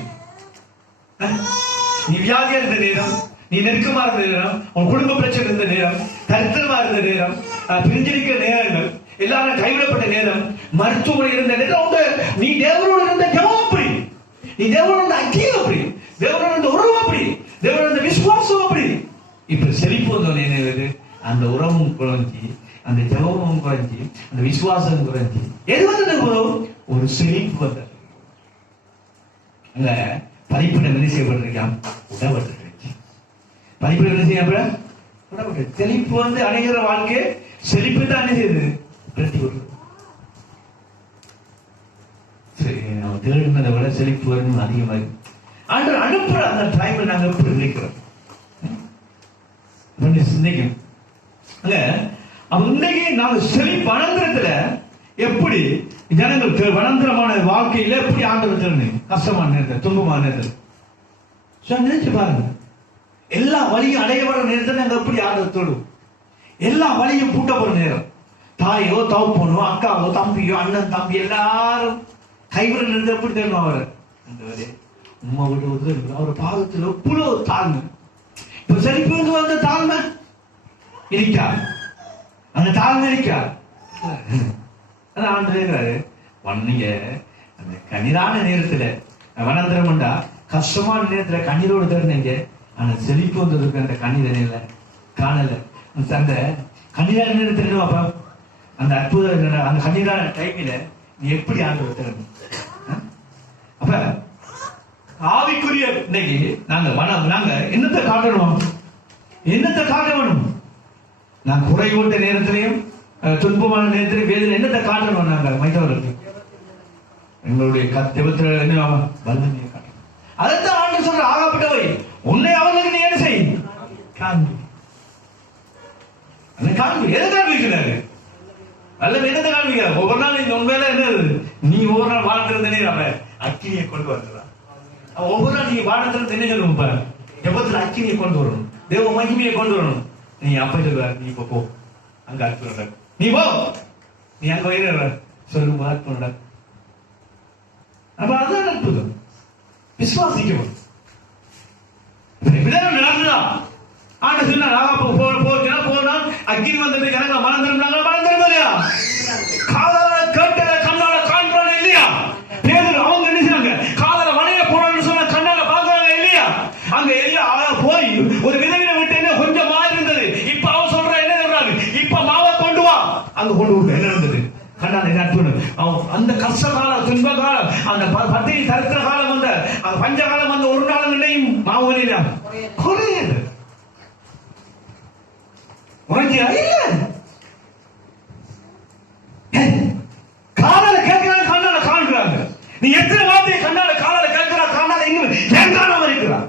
நீ வியாதியா இருந்த நேரம், நீ நெருக்கமா இருந்த நேரம், உன் குடும்ப பிரச்சனை இருந்த நேரம், தரித்திரமா இருந்த நேரம், பிரிஞ்சிருக்கிற நேரங்கள், எல்லாரும் கைவிடப்பட்ட நேரம், மருத்துவமனை இருந்த நேரம், நீ தேவனோட இருந்த ஜெபம் அப்படி, நீ தேவனோட இருந்த ஐக்கியம் அப்படி, தேவனோட இருந்த உறவு அப்படி, தேவனோட இருந்த விசுவாசம் அப்படி. இப்ப செழிப்பு வந்தோன்னு என்ன, அந்த உறவும் குறைஞ்சி, அந்த ஜெபமும் குறைஞ்சி, அந்த விசுவாசம் குறைஞ்சி, எது வந்து ஒரு செழிப்பு வந்தது. அங்க பறிப்பிடம் என்ன செய்யப்பட்டிருக்கான்? உடப்பட்டிருக்கு. பறிப்பிடம் என்ன செய்யப்பட உடப்பட்டு செழிப்பு வந்து அடைகிற வாழ்க்கை செழிப்பு தான் என்ன செய்யுது? பிரதி கொள்ளும். சரி, நம்ம தேடுனதை விட செழிப்பு வரணும் அதிகமாக ஆண்டு அனுப்புற அந்த டைம்ல நாங்க எப்படி நினைக்கிறோம் சிந்திக்கும். இன்னைக்கு நாங்க செழிப்பு அனந்தரத்துல எப்படி ஜனங்கள் வனந்திரமான வாழ்க்கையில எப்படி ஆண்டவர் தேடணும்? கஷ்டமான நேரத்தில், துன்பமான நேரத்தில் நினைச்சு பாருங்க. எல்லா வழியும் அடையப்பட நேரத்தில் நாங்க எப்படி ஆண்டவர் தேடும்? எல்லா வழியும் பூட்டப்பட நேரம், தாயோ தவப்பனோ அக்காவோ தம்பியோ அண்ணன் தம்பி எல்லாரும் கைவிட நேரத்தில் எப்படி தேடணும்? அவர் அந்த உமா விட்டு அவர் பாதத்தில் எவ்வளவு தாழ்மை. இப்ப செழிப்பு வந்து தாழ்மை இருக்கா? அந்த தாழ்மை இருக்கா? ஆண்டுறாரு வந்தீங்க அந்த கண்ணீரான நேரத்துல வனந்திரம்டா கஷ்டமான நேரத்துல கண்ணீரோடு தேடினீங்க. ஆனா செழிப்பு வந்ததுக்கு அந்த கண்ணீர் நிலையில காணல. அந்த கண்ணீரான நேரத்துல அப்ப அந்த அற்புத அந்த கண்ணீரான டைம்ல நீ எப்படி ஆண்டு தேடணும்? அப்ப ஆவிக்குரிய இன்னைக்கு நாங்க என்னத்தை காட்டணும்? என்னத்தை காட்ட வேணும்? நான் குறைவோட்ட நேரத்திலையும் துன்பமான நேரத்தில் வேதனை என்னத்தை காட்டணும்? நாங்கள் மைத்தவர்களுக்கு எங்களுடைய ஜெபத்தில் என்ன வல்லமையை காட்டணும். அதைத்தான் ஆண்டு சொல்ற, ஆகப்பட்டவை உன்னை அவர்களுக்கு நீ என்ன செய்? காண்பி. அந்த காண்பி எதை காண்பிக்கிறாரு? நல்ல என்னத்தை காண்பிக்க ஒவ்வொரு நாள் இந்த உண்மையில என்ன நீ ஒவ்வொரு நாள் வாழ்ந்திருந்தனே அவன் அக்கினியை கொண்டு வந்துடுறான். ஒவ்வொரு நாள் நீ வானத்துல என்ன சொல்லணும் பாரு, ஜெபத்துல அக்கினியை கொண்டு வரணும், தேவ மகிமையை கொண்டு வரணும். நீ அப்ப சொல்லுவ நீ இப்ப போ அங்க அற்புதம், நீ போ நீ அங்க வயிறு சொல்லுங்க அற்புதம். அப்ப அதுதான் அற்புதம். விசுவாசிக்கணும். நடந்துதான் ஆனா சொன்னா போச்சுன்னா போனா அக்கினி வந்தது கணக்கு மறந்துருந்தாங்க, மறந்துருமா இல்லையா? காதால கேட்டத கண்ணால காண்றாங்க இல்லையா? பேதர் அவங்க என்ன செய்றாங்க, காதால வளைய போறான்னு சொன்னா கண்ணால பாக்குறாங்க இல்லையா? அங்க எலியா போய் ஒரு விதவித விட்டு என்ன கொஞ்சம் மாறி இருந்தது. இப்ப அவன் சொல்ற என்ன சொல்றாங்க, இப்ப மாவை கொண்டு வா, அங்க கொண்டு விட்டு என்ன இருந்தது கண்ணால என்ன அந்த கஷ்ட காலம் துன்ப காலம் அந்த பத்திரி தரித்திர காலம் வந்த அந்த பஞ்ச காலம் வந்த ஒரு நாளும் இல்லையும் மாவு இல்லையா குறையது உனக்கியா இல்ல காலால கேட்கிறாங்க கண்ணால காண்கிறாங்க. நீ எத்தனை வார்த்தையை கண்ணால காலால கேட்கிறா காணால இன்னும் ஏங்கானவன் இருக்கிறான்.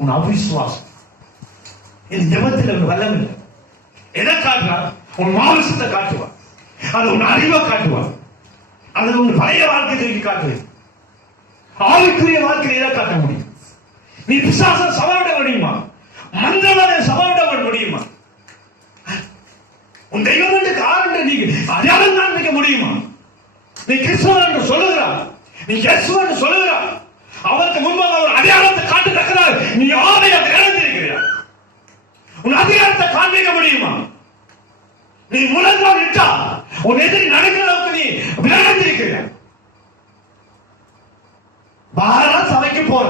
உன் அவிசுவாசம் இந்த ஜெபத்தில் ஒரு வல்லம் இல்லை. எதை காட்டுறான்? உன் மாவசத்தை காட்டுவான், அது உன் அறிவை காட்டுவான், அல்லது உன் பழைய வாழ்க்கை திருப்பி காட்டுவேன். ஆவிக்குரிய வாழ்க்கையை எதை காட்ட முடியும்? நீ பிசாச சவாலிட முடியுமா? மந்திரவாத சவாலிட முடியுமா? உன் தெய்வம் என்று காரணம் நீ அடையாளம் காண்பிக்க முடியுமா? நீ கிறிஸ்தவன் என்று சொல்லுகிறார், நீ இயேசு என்று சொல்லுகிறார், அவருக்கு முன்பாக ஒரு அடையாளத்தை காட்டத்தக்கிறார். நீ யாரை இழந்திருக்கிறார்? உன் அதிகாரத்தை காண்பிக்க முடியுமா? நீ முழங்கால் இட்டா உன் எதிரி நடக்கிற அளவுக்கு நீ விளையாண்டிருக்கிறார். பாரா சபைக்கு போற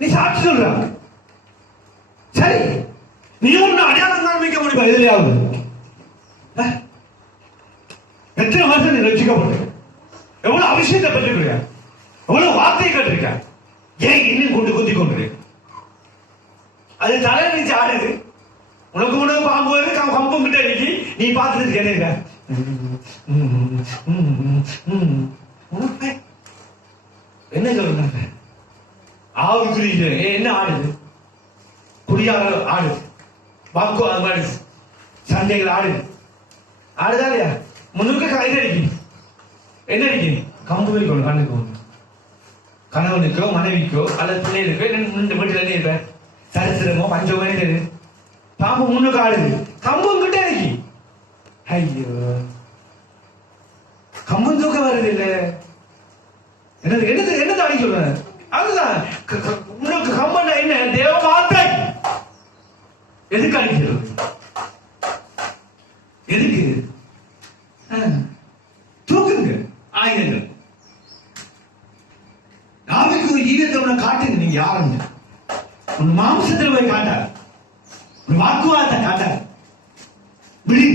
நீ சாட்சி சொல்ற, சரி நீ ஒண்ணு அடையாளம் காண்பிக்க முடியுமா? எதிரியாவது எத்தனை வருஷம் நீ ரட்சிக்கப்பட்ட, எவ்வளவு அபிஷேகத்தை பெற்றிருக்க, எவ்வளவு வார்த்தையை கேட்டிருக்க, ஏன் இன்னும் கொண்டு குத்தி கொண்டிருக்க? அது தலையணிச்சு ஆடுது, உனக்கு உனக்கு பாம்பு வருது, கம்பம் கிட்ட அடிக்கி நீ பார்த்துட்டு கேட்க என்ன சொல்றாங்க? ஆவுக்குரிய என்ன ஆடுது? குடியாக ஆடுது, வாக்கு ஆடுது, சண்டைகள் ஆடுது, ஆடுதா இல்லையா? முன்னுக்கு கைது அடிக்கும், என்ன அடிக்கும்? கம்பு வலிக்கணும் கண்ணுக்கு ஒண்ணு, கணவனுக்கோ மனைவிக்கோ அல்லது பிள்ளைகளுக்கோ ரெண்டு வீட்டுல இருப்ப சரித்திரமோ பஞ்சமோ தெரியுது, பாம்பு முன்னுக்கு ஆடுது, கம்பம் கிட்ட அடிக்கி. ஐயோ கம்பம் தூக்க வருது இல்ல, என்னது என்னது என்னது அடி சொல்ற? அதுதான் உனக்கு கம்பம் என்ன? தேவ வார்த்தை. எதுக்கு அடிக்கிறது? எதுக்கு? தூக்குங்க ஆயுதங்கள். நாளைக்கு ஒரு ஈகத்தை உன காட்டுங்க, நீங்க யாருங்க? உன் மாம்சத்தில் போய் காட்ட, உன் வாக்குவாதத்தை காட்ட விழி.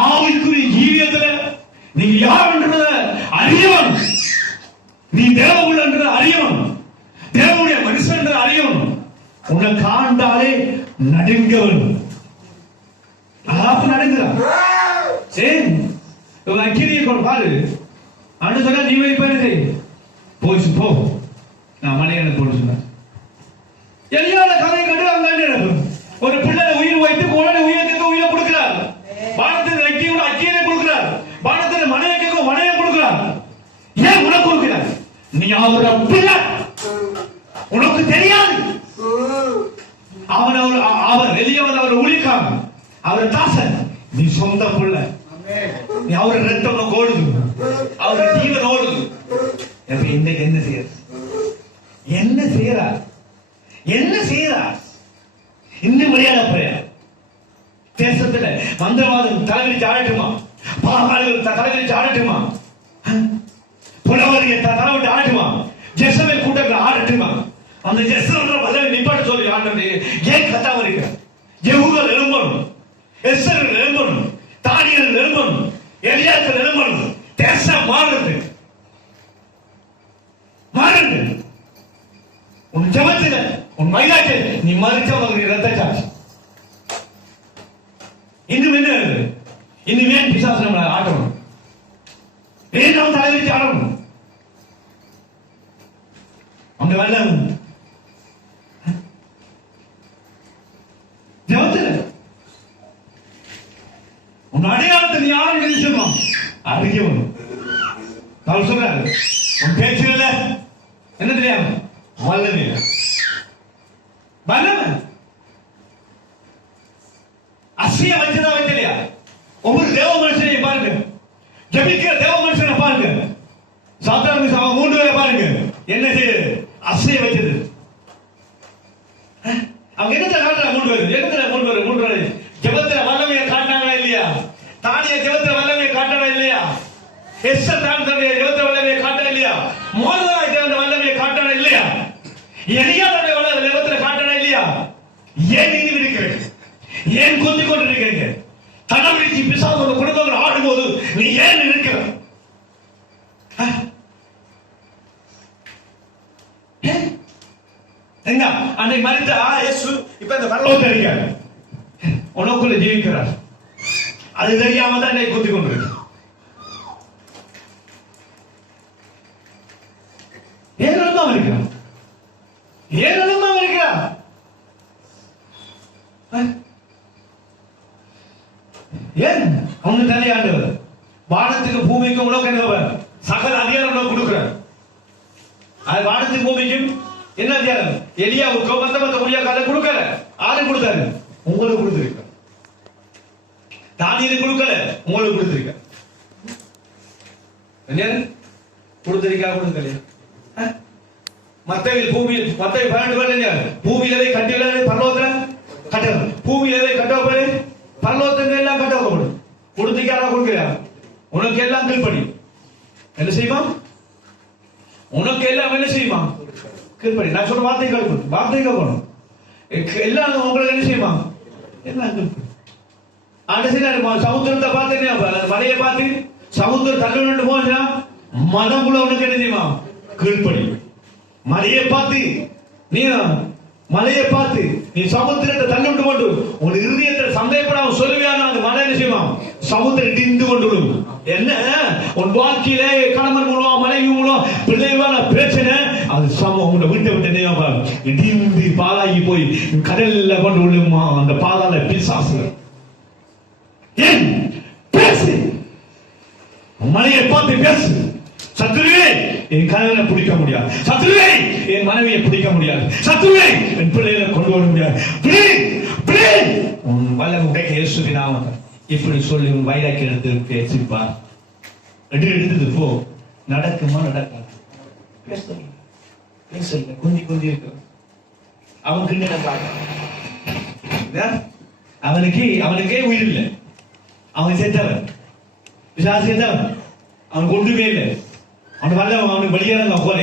ஆவிக்குரிய ஜீவியத்துல நீங்க யார் என்றத அறியவன், நீ தேவன் என்றத அறியவன், தேவனுடைய மனுஷன் என்ற அறியவன். உன்னை காண்டாலே நடுங்கவன், அதாவது நடுங்கிறான். சரி அக்கினியை கொண்டு பாரு, அண்ணு சொன்னா நீ வைப்பது போச்சு போ, நான் மலையான போட்டு சொன்னேன். எல்லா கதை கண்டு அங்க ஒரு பிள்ளை உயிர் வைத்து போன உயிருக்கு உயிரை கொடுக்கிறார், வானத்தில் அக்கியோட அக்கியனை கொடுக்கிறார், வானத்தில் மனைவிக்கு மனையை கொடுக்கிறார். ஏன் உனக்கு கொடுக்கிறார்? நீ அவரோட பிள்ளை, உனக்கு தெரியாது. அவர் வெளியவன், அவர் ஊழிக்காம, அவர் தாசன், நீ சொந்த பிள்ளை. நீ அவரு ரத்தம் ஓடுது, அவரு ஜீவன் ஓடுது. இன்னைக்கு என்ன செய்ய, என்ன செய்யறா, என்ன செய்யறா? இன்னும் மரியாதை தேசத்துல மந்திரவாதம் தலைவிரிச்சு ஆடட்டுமா? பாகாளிகள் தலைவிரிச்சு ஆடட்டுமா? புலவரிய தலைவிட்டு ஆடட்டுமா? ஜெசவேல் கூட்டங்கள் ஆடட்டுமா? அந்த ஜெசவேல் பதவி நிப்பாட்டு சொல்லி ஆடுறது ஏன் கத்தாம இருக்க? யெகூதர் எழும்பணும், எஸ்தர் எழும்பணும், தானியேல் எழும்பணும், எலியாசர் எழும்பணும். தேசம் மாறுது, மாறுது. உன் ஜெபத்துல உன் மயிலாட்டில் நீ மறுச்சவங்க ரத்த சாட்சி. இன்னும் என்ன? இன்னும் ஏன் பிசாசு நம்மளை ஆட்டணும்? ஏன் நாம் தலைவிரிச்சு ஆடணும்? அந்த வெள்ளம் தெரியாது, உன் பேச்சு இல்ல, என்ன தெரியாம வல்லமை வல்லமை அசிய வச்சதா வைக்கலையா? ஒவ்வொரு தேவ மனுஷனையும் பாருங்க, ஜபிக்கிற தேவ மனுஷனை பாருங்க, சாத்தானுக்கு 3 பேரை பாருங்க, என்ன செய்யுது? அசிய வச்சது. அவங்க என்னத்தை காட்டுறாங்க? 3 பேர் என்னத்துல 3 பேர் ஜபத்துல வல்லமையை காட்டினாங்களா இல்லையா? தானிய ஜபத்துல வல்லமையை காட்டினா இல்லையா? எஸ்தர் தன்னுடைய ஜபத்துல வல்லமையை காட்டினா இல்லையா? மோர்தெகாய் தன்னுடைய வல்லமையை காட்டினா இல்லையா? எலியாவுடைய ஜபத்துல காட்டினா இல்லையா? ஏன் நீங்க இருக்கிறீங்க? ஏன் கொண்டு கொண்டிருக்கிறீங்க? தனவிழிச்சி பிசாசோட குடும்பங்கள் ஆடும்போது நீ ஏன் இருக்கிற? என்ன அன்னை மரித்த இயேசு இப்ப இந்த பரலோகத்தில் இருக்காரு, உனக்குள்ள ஜீவிக்கிறார். அது தெரியாம தான் என்னை குத்தி கொண்டிருக்கு. ஏன் அனுபவம் இருக்கிறான்? ஏன் அனுபவம் இருக்கிறான்? ஏன் அவங்க தலையாண்டவர் வானத்துக்கு பூமிக்கும் உலக சகல அதிகாரம் கொடுக்கிறார். அது வானத்துக்கு பூமிக்கும் என்ன அதிகாரம்? எலியாவுக்கோ மத்த முடியாத கொடுக்கல. ஆறு கொடுத்தாரு, உங்களுக்கு கொடுத்திருக்க. தானியலுக்கு கொடுக்கல, உங்களுக்கு கொடுத்திருக்க. கொடுத்திருக்கா கொடுக்கலையா? மத்தவில் பூமியில் மத்தவில் 12 பேர் பூமியிலே கட்டில பரலோகத்துல கட்ட, பூமியிலே கட்டப்படு பரலோகத்துல எல்லாம் கட்டப்படும். கொடுத்திருக்காரா கொடுக்கலையா? உனக்கு எல்லாம் கீழ்படி என்ன செய்யுமா? உனக்கு எல்லாம் என்ன செய்யுமா? கீழ்படி. நான் சொல்ற வார்த்தை கேட்கணும், வார்த்தை கேட்கணும். எல்லாம் உங்களுக்கு என்ன செய்யுமா? எல்லாம் கீழ்படி. சமுத்திரத்தை பார்த்து மலையை பார்த்து சமுத்திரம் தள்ளு போனா மதம் உனக்கு என்ன செய்யுமா? கீழ்படி. மலையை பார்த்து நீ மலையை பார்த்து நீ சமுத்திரத்தை தள்ளுண்டு கொண்டு உன் இருதயத்தில் சந்தேகப்படாம சொல்லுவியான அந்த மலை என்ன செய்யுமா? சமுத்திரம் இடிந்து கொண்டு என்ன உன் வாழ்க்கையிலே கணவன் மூலம் மனைவி மூலம் பிள்ளைவான பிரச்சனை அது உங்களை விட்டு விட்டு இடிந்து பாலாகி போய் கடல்ல கொண்டு விழுமா அந்த பாதாள பிசாசு. ஏன் பேசு, மலையை பார்த்து பேசு. சத்துருவே என் கணவனை பிடிக்க முடியாது, சத்துருவே என் மனைவியை பிடிக்க முடியாது, சத்துருவே என் பிள்ளைகளை கொண்டு வர முடியாது. உன் வல்லம் உடைக்க இயேசுவின் நாமத்தில் இப்படி சொல்லி உன் வைராக்கிய எடுத்து பேசிப்பார். எடுத்தது போ, நடக்குமா நடக்காது? பேசல குந்தி குந்தி இருக்கு. அவன் கிட்ட அவனுக்கே உயிர் இல்லை, அவன் செத்தவன், பிசாசு செத்தவன், அவனுக்கு ஒன்றுமே இல்லை. அவன் வரல, அவனுக்கு வெளியேறாங்க போல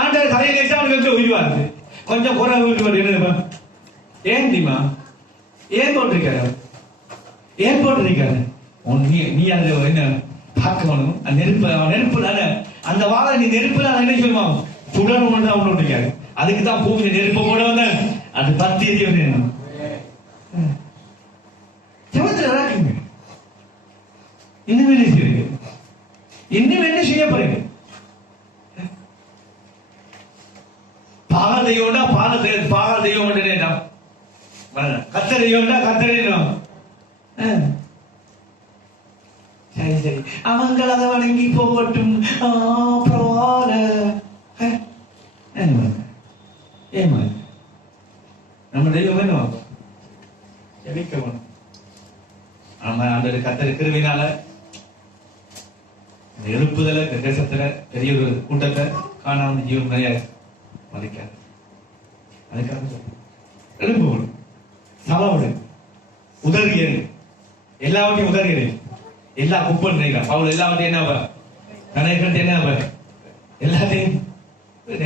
ஆண்ட தலையை கேட்டு அவனுக்கு உயிர் வருது. கொஞ்சம் குறை உயிர் வருது. என்ன ஏன் தெரியுமா? ஏன் போட்டிருக்காரு? ஏன் போட்டிருக்காரு? நீ அந்த என்ன பார்க்கணும்? நெருப்புனால அந்த வாழை நீ நெருப்புனால என்ன சொல்லுமா? சுடணும் தான் அவனு இருக்காரு. அதுக்கு தான் பூமியை நெருப்ப போட வந்த அது 10 எரியும். செவத்துல ராக்குங்க. இன்னும் என்ன செய்யுங்க? இன்னும் என்ன செய்ய போறீங்க? பாகதையோட பாகதையோட கத்தரையோட கத்தரையும் சரி சரி அவங்கள் அதை வணங்கி போகட்டும். ஏமா நம்ம தெய்வம் என்ன ஜெபிக்கணும். ஆமா அந்த கத்தர் கிருவினால எழுப்புதல தேசத்துல பெரிய ஒரு கூட்டத்தை காணாம ஜீவன் நிறைய மதிக்காது. அதுக்காக எழுப்புவோம், சவாவுடு உதவியது எல்லாவற்றையும் உதவியது எல்லா குப்பன் அவள் எல்லாவற்றையும் என்ன நினைக்கிறது என்ன எல்லாத்தையும்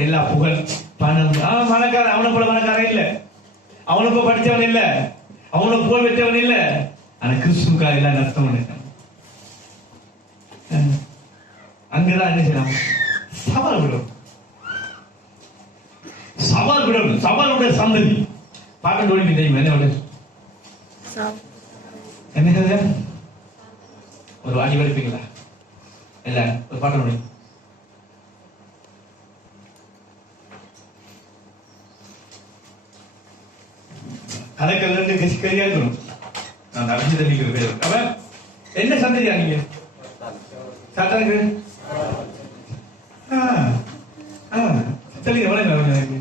எல்லா புகழ் பணம். அவன் பணக்காரன், அவனை போல பணக்காரன் இல்ல, அவனை போல படித்தவன் இல்ல, அவனை புகழ் பெற்றவன் இல்ல. ஆனா கிறிஸ்துக்கா எல்லாம் நஷ்டம் பண்ணிட்டான். அங்கதான் என்ன செய்யலாம்? சவால் விடும், சவால் விடணும். சவாலுடைய சந்ததி பாட்டு ஓடி தெரியுமா? என்ன என்ன ஒரு வாடி வடிப்பீங்களா? இல்ல ஒரு பாட்டு ஓடி கதைக்கல் கசிக்கரியா இருக்கணும். நான் அழிஞ்சு தண்ணிக்கிற பேர் அவன் என்ன சந்ததியா நீங்க சாத்தானுக்கு சொல்லுங்க வணங்க.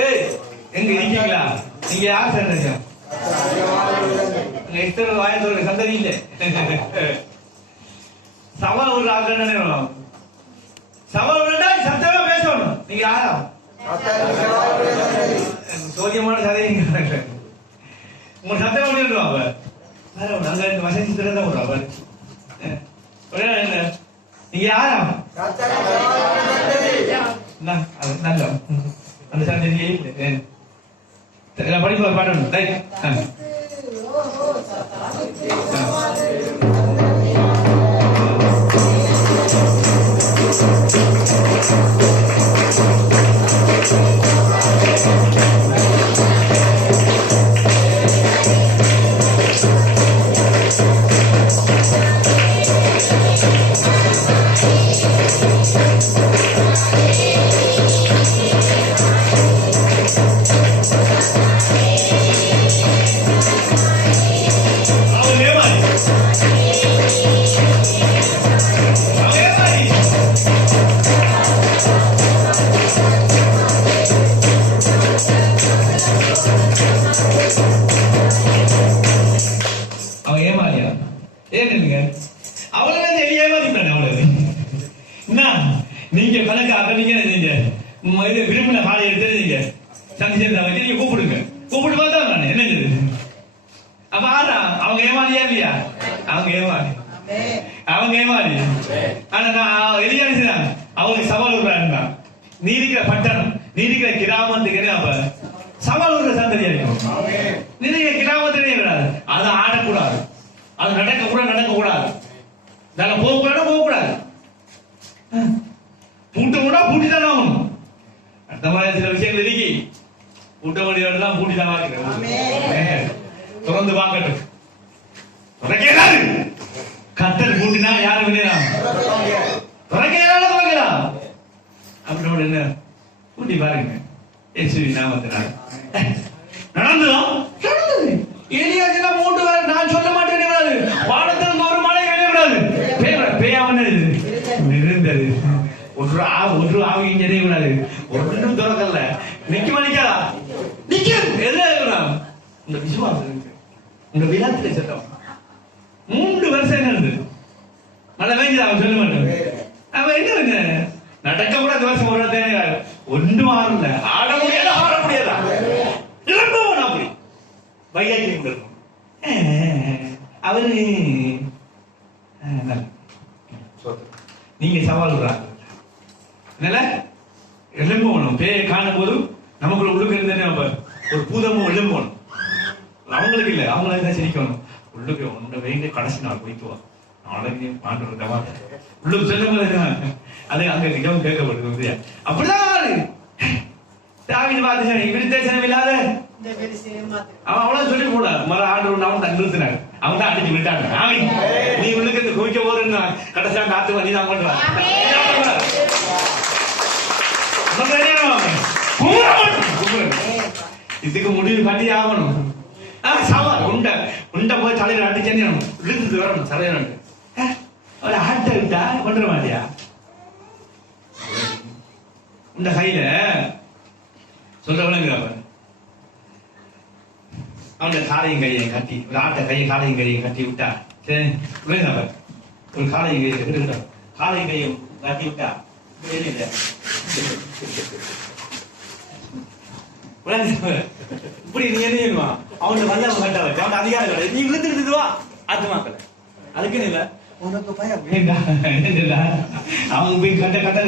ஏய் எங்க இருக்கீங்களா? நீங்க யார் சேர்ந்தீங்க? எத்தனை வாயத்தோட சந்ததி இல்லை. சவால் ஒரு ஆகணும். சவால் விட்டா சத்தமா பேசணும். நீங்க யாரா? சோதியமான சதைங்க. உங்க சத்தம் பண்ணிடுவாங்க. நாங்க வசதி திறந்த ஒரு அவர். நீங்க யாரா? நல்ல அந்த சந்ததியே படிப்பு பாடணும். நீங்க கணக்கு அக்கடிங்க நீங்க விரும்பின காலை எடுத்துருந்தீங்க சந்திச்சா வச்சு நீங்க கூப்பிடுங்க. கூப்பிட்டு பார்த்தா நான் என்ன அப்ப ஆனா அவங்க ஏமாளியா இல்லையா? அவங்க ஏமாளி. அவங்க ஏமாளி. ஆனா நான் எளியா அவங்க சவால் விடுறாங்க. நீ இருக்கிற பட்டணம் நீ இருக்கிற கிராமத்துக்கு என்ன அப்ப சவால் விடுற சந்ததியா இருக்கும். நீ இருக்கிற கிராமத்திலே விடாது. அதை ஆடக்கூடாது. அது நடக்கக்கூடாது. நாங்க போகக்கூடாது. பூட்டமுடா பூட்டிதான் ஆகணும். அந்த மாதிரி சில விஷயங்கள் இருக்கு. பூட்ட வழியோடலாம் பூட்டிதான் வாக்குறேன். திறந்து பார்க்கட்டும். துறக்கிறாரு கத்தல் பூட்டினா யாரு வேணும் துறக்கலாம். அப்படின்னோட என்ன பூட்டி பாருங்க. இயேசுவின் நாமத்தினால நடந்தோம். எலியாச்சுன்னா மூன்று வர நான் சொல்ல மாட்டேன். வானத்திலிருந்து ஒரு மழை விளையாடாது. பேயாம இருந்தது. ஒரு ஆவி கூடாது. ஒன்றும் திறக்கல. நிக்க மணிக்காதா நிக்கும். எதுவும் உங்க விசுவாசம் இருக்கு. உங்க விழாத்துல சட்டம் 3 வருஷம் நடந்தது. மழை பெஞ்சது அவன் சொல்ல மாட்டேன். அவன் என்ன நடக்க கூட வருஷம் ஒரு தேவை ஒன்றும் ஆடல. ஆட முடியாதா இளம்பவன் அப்படி வையாக்கி கொண்டிருக்கும். அவரு நீங்க சவால் விடுறாங்க. என்னல எலும்பணும். பேயை காணும் போது நமக்குள்ள உள்ளுக்கு இருந்தே ஒரு பூதமும் எலும்பணும். அவங்களுக்கு இல்லை, அவங்கள தான் சிரிக்கணும். உள்ளுக்கு உன்னை வேண்டிய கடைசி நாள் போய்க்குவான். நாளைக்கு பாண்டு உள்ளுக்கு சொல்லும் போது அது அங்க மிகவும் கேட்கப்படுது. அப்படிதான் தாவீது பார்த்து இப்படி தேசனம் இல்லாத அவன் அவ்வளவு சொல்லி போட மர ஆண்டு அவன் தான் நிறுத்தினார். அவன் தான் அடிச்சு விட்டாங்க. நீ உள்ளுக்கு குவிக்க போறேன்னா கடைசியா காத்து பண்ணி தான் பண்றான். இதுக்கு முடிவு பண்ணி ஆகணும். சவால் உண்டை போய் தலையில அடிச்சேன்னு இழுத்துட்டு வரணும். சரையணும் ஒரு ஆட்டை விட்டா கொண்டுட மாட்டியா? உண்ட கையில சொல்றவனுங்க அவன் காலையும் கையை கட்டி ஒரு ஆட்டை காலையும் கையை கட்டி விட்டா சரி ஒரு காலையும் கையை காலையும் கையை கட்டி விட்டா இப்படி நீ என்ன செய்யணுமா? அவன் வந்த கட்ட வச்சு அவன் அதிகாரம் கிடையாது. நீ இழுத்துக்கிட்டு வா ஆத்துமாக்கல. அதுக்கு இல்ல உனக்கு பயம் அவங்க போய் கட்ட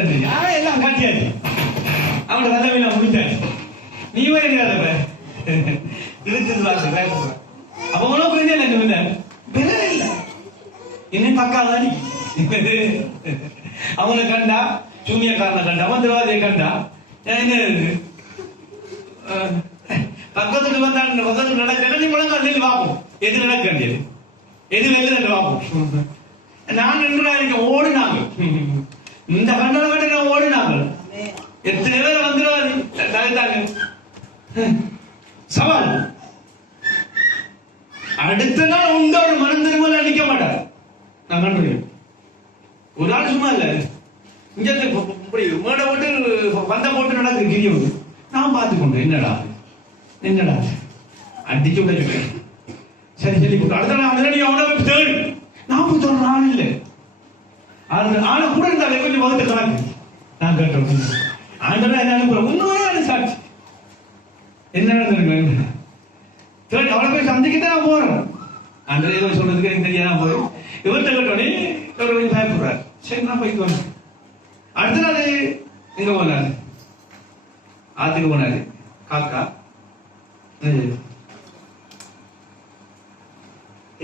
எல்லாம் கட்டியாச்சு. அவன் வந்தவெல்லாம் முடிஞ்சாச்சு. நீ வேற இழுத்துட்டு வா. அப்ப உனக்கு இல்ல இன்னும் பக்காதான் அவனை கண்டா சூனியக்காரனை கண்டா மந்திரவாதியை கண்டா என்ன பக்கத்துக்கு வந்தான். பக்கத்துக்கு நடக்க நீ முழங்கால் நின்று பார்ப்போம். எது நடக்க வேண்டியது எது வெள்ளு பார்ப்போம். நான் நின்று ஓடினாங்க. இந்த கண்டன வேண்ட ஓடினாங்க. எத்தனை பேர் வந்துடுவாரு தலைத்தாங்க. சவால் அடுத்த நாள் உண்ட ஒரு மனம் திரும்ப நிக்க மாட்டார். நான் கண்டுறேன். ஒரு நாள் சும்மா இல்ல இங்க இப்படி மேடை போட்டு வந்த போட்டு நடக்குது கிரியம். நான் பார்த்துக்கொண்டேன், என்னடா அடிச்சு விட. சரி சொல்லி போட்டு அடுத்த நாள் நீ அவனை தேடி நான் போய் சொல்ற ஆள் இல்லை. ஆனா கூட இருந்தாலே கொஞ்சம் வகுத்த கணக்கு நான் கேட்டேன். ஆண்டெல்லாம் என்ன அனுப்புறேன் உண்மையான சாட்சி என்ன நடந்திருக்கு. தேடி அவளை போய் சந்திக்கிட்டு நான் போறேன். அந்த ஏதோ சொல்றதுக்கு எனக்கு தெரியாம போய் இவர்கிட்ட கேட்டோடனே இவர் கொஞ்சம் பயப்படுறாரு. சரி நான் போயிட்டு வரேன். அடுத்த நாள் எங்க போனாரு, ஆத்துக்கு போனாரு. காக்கா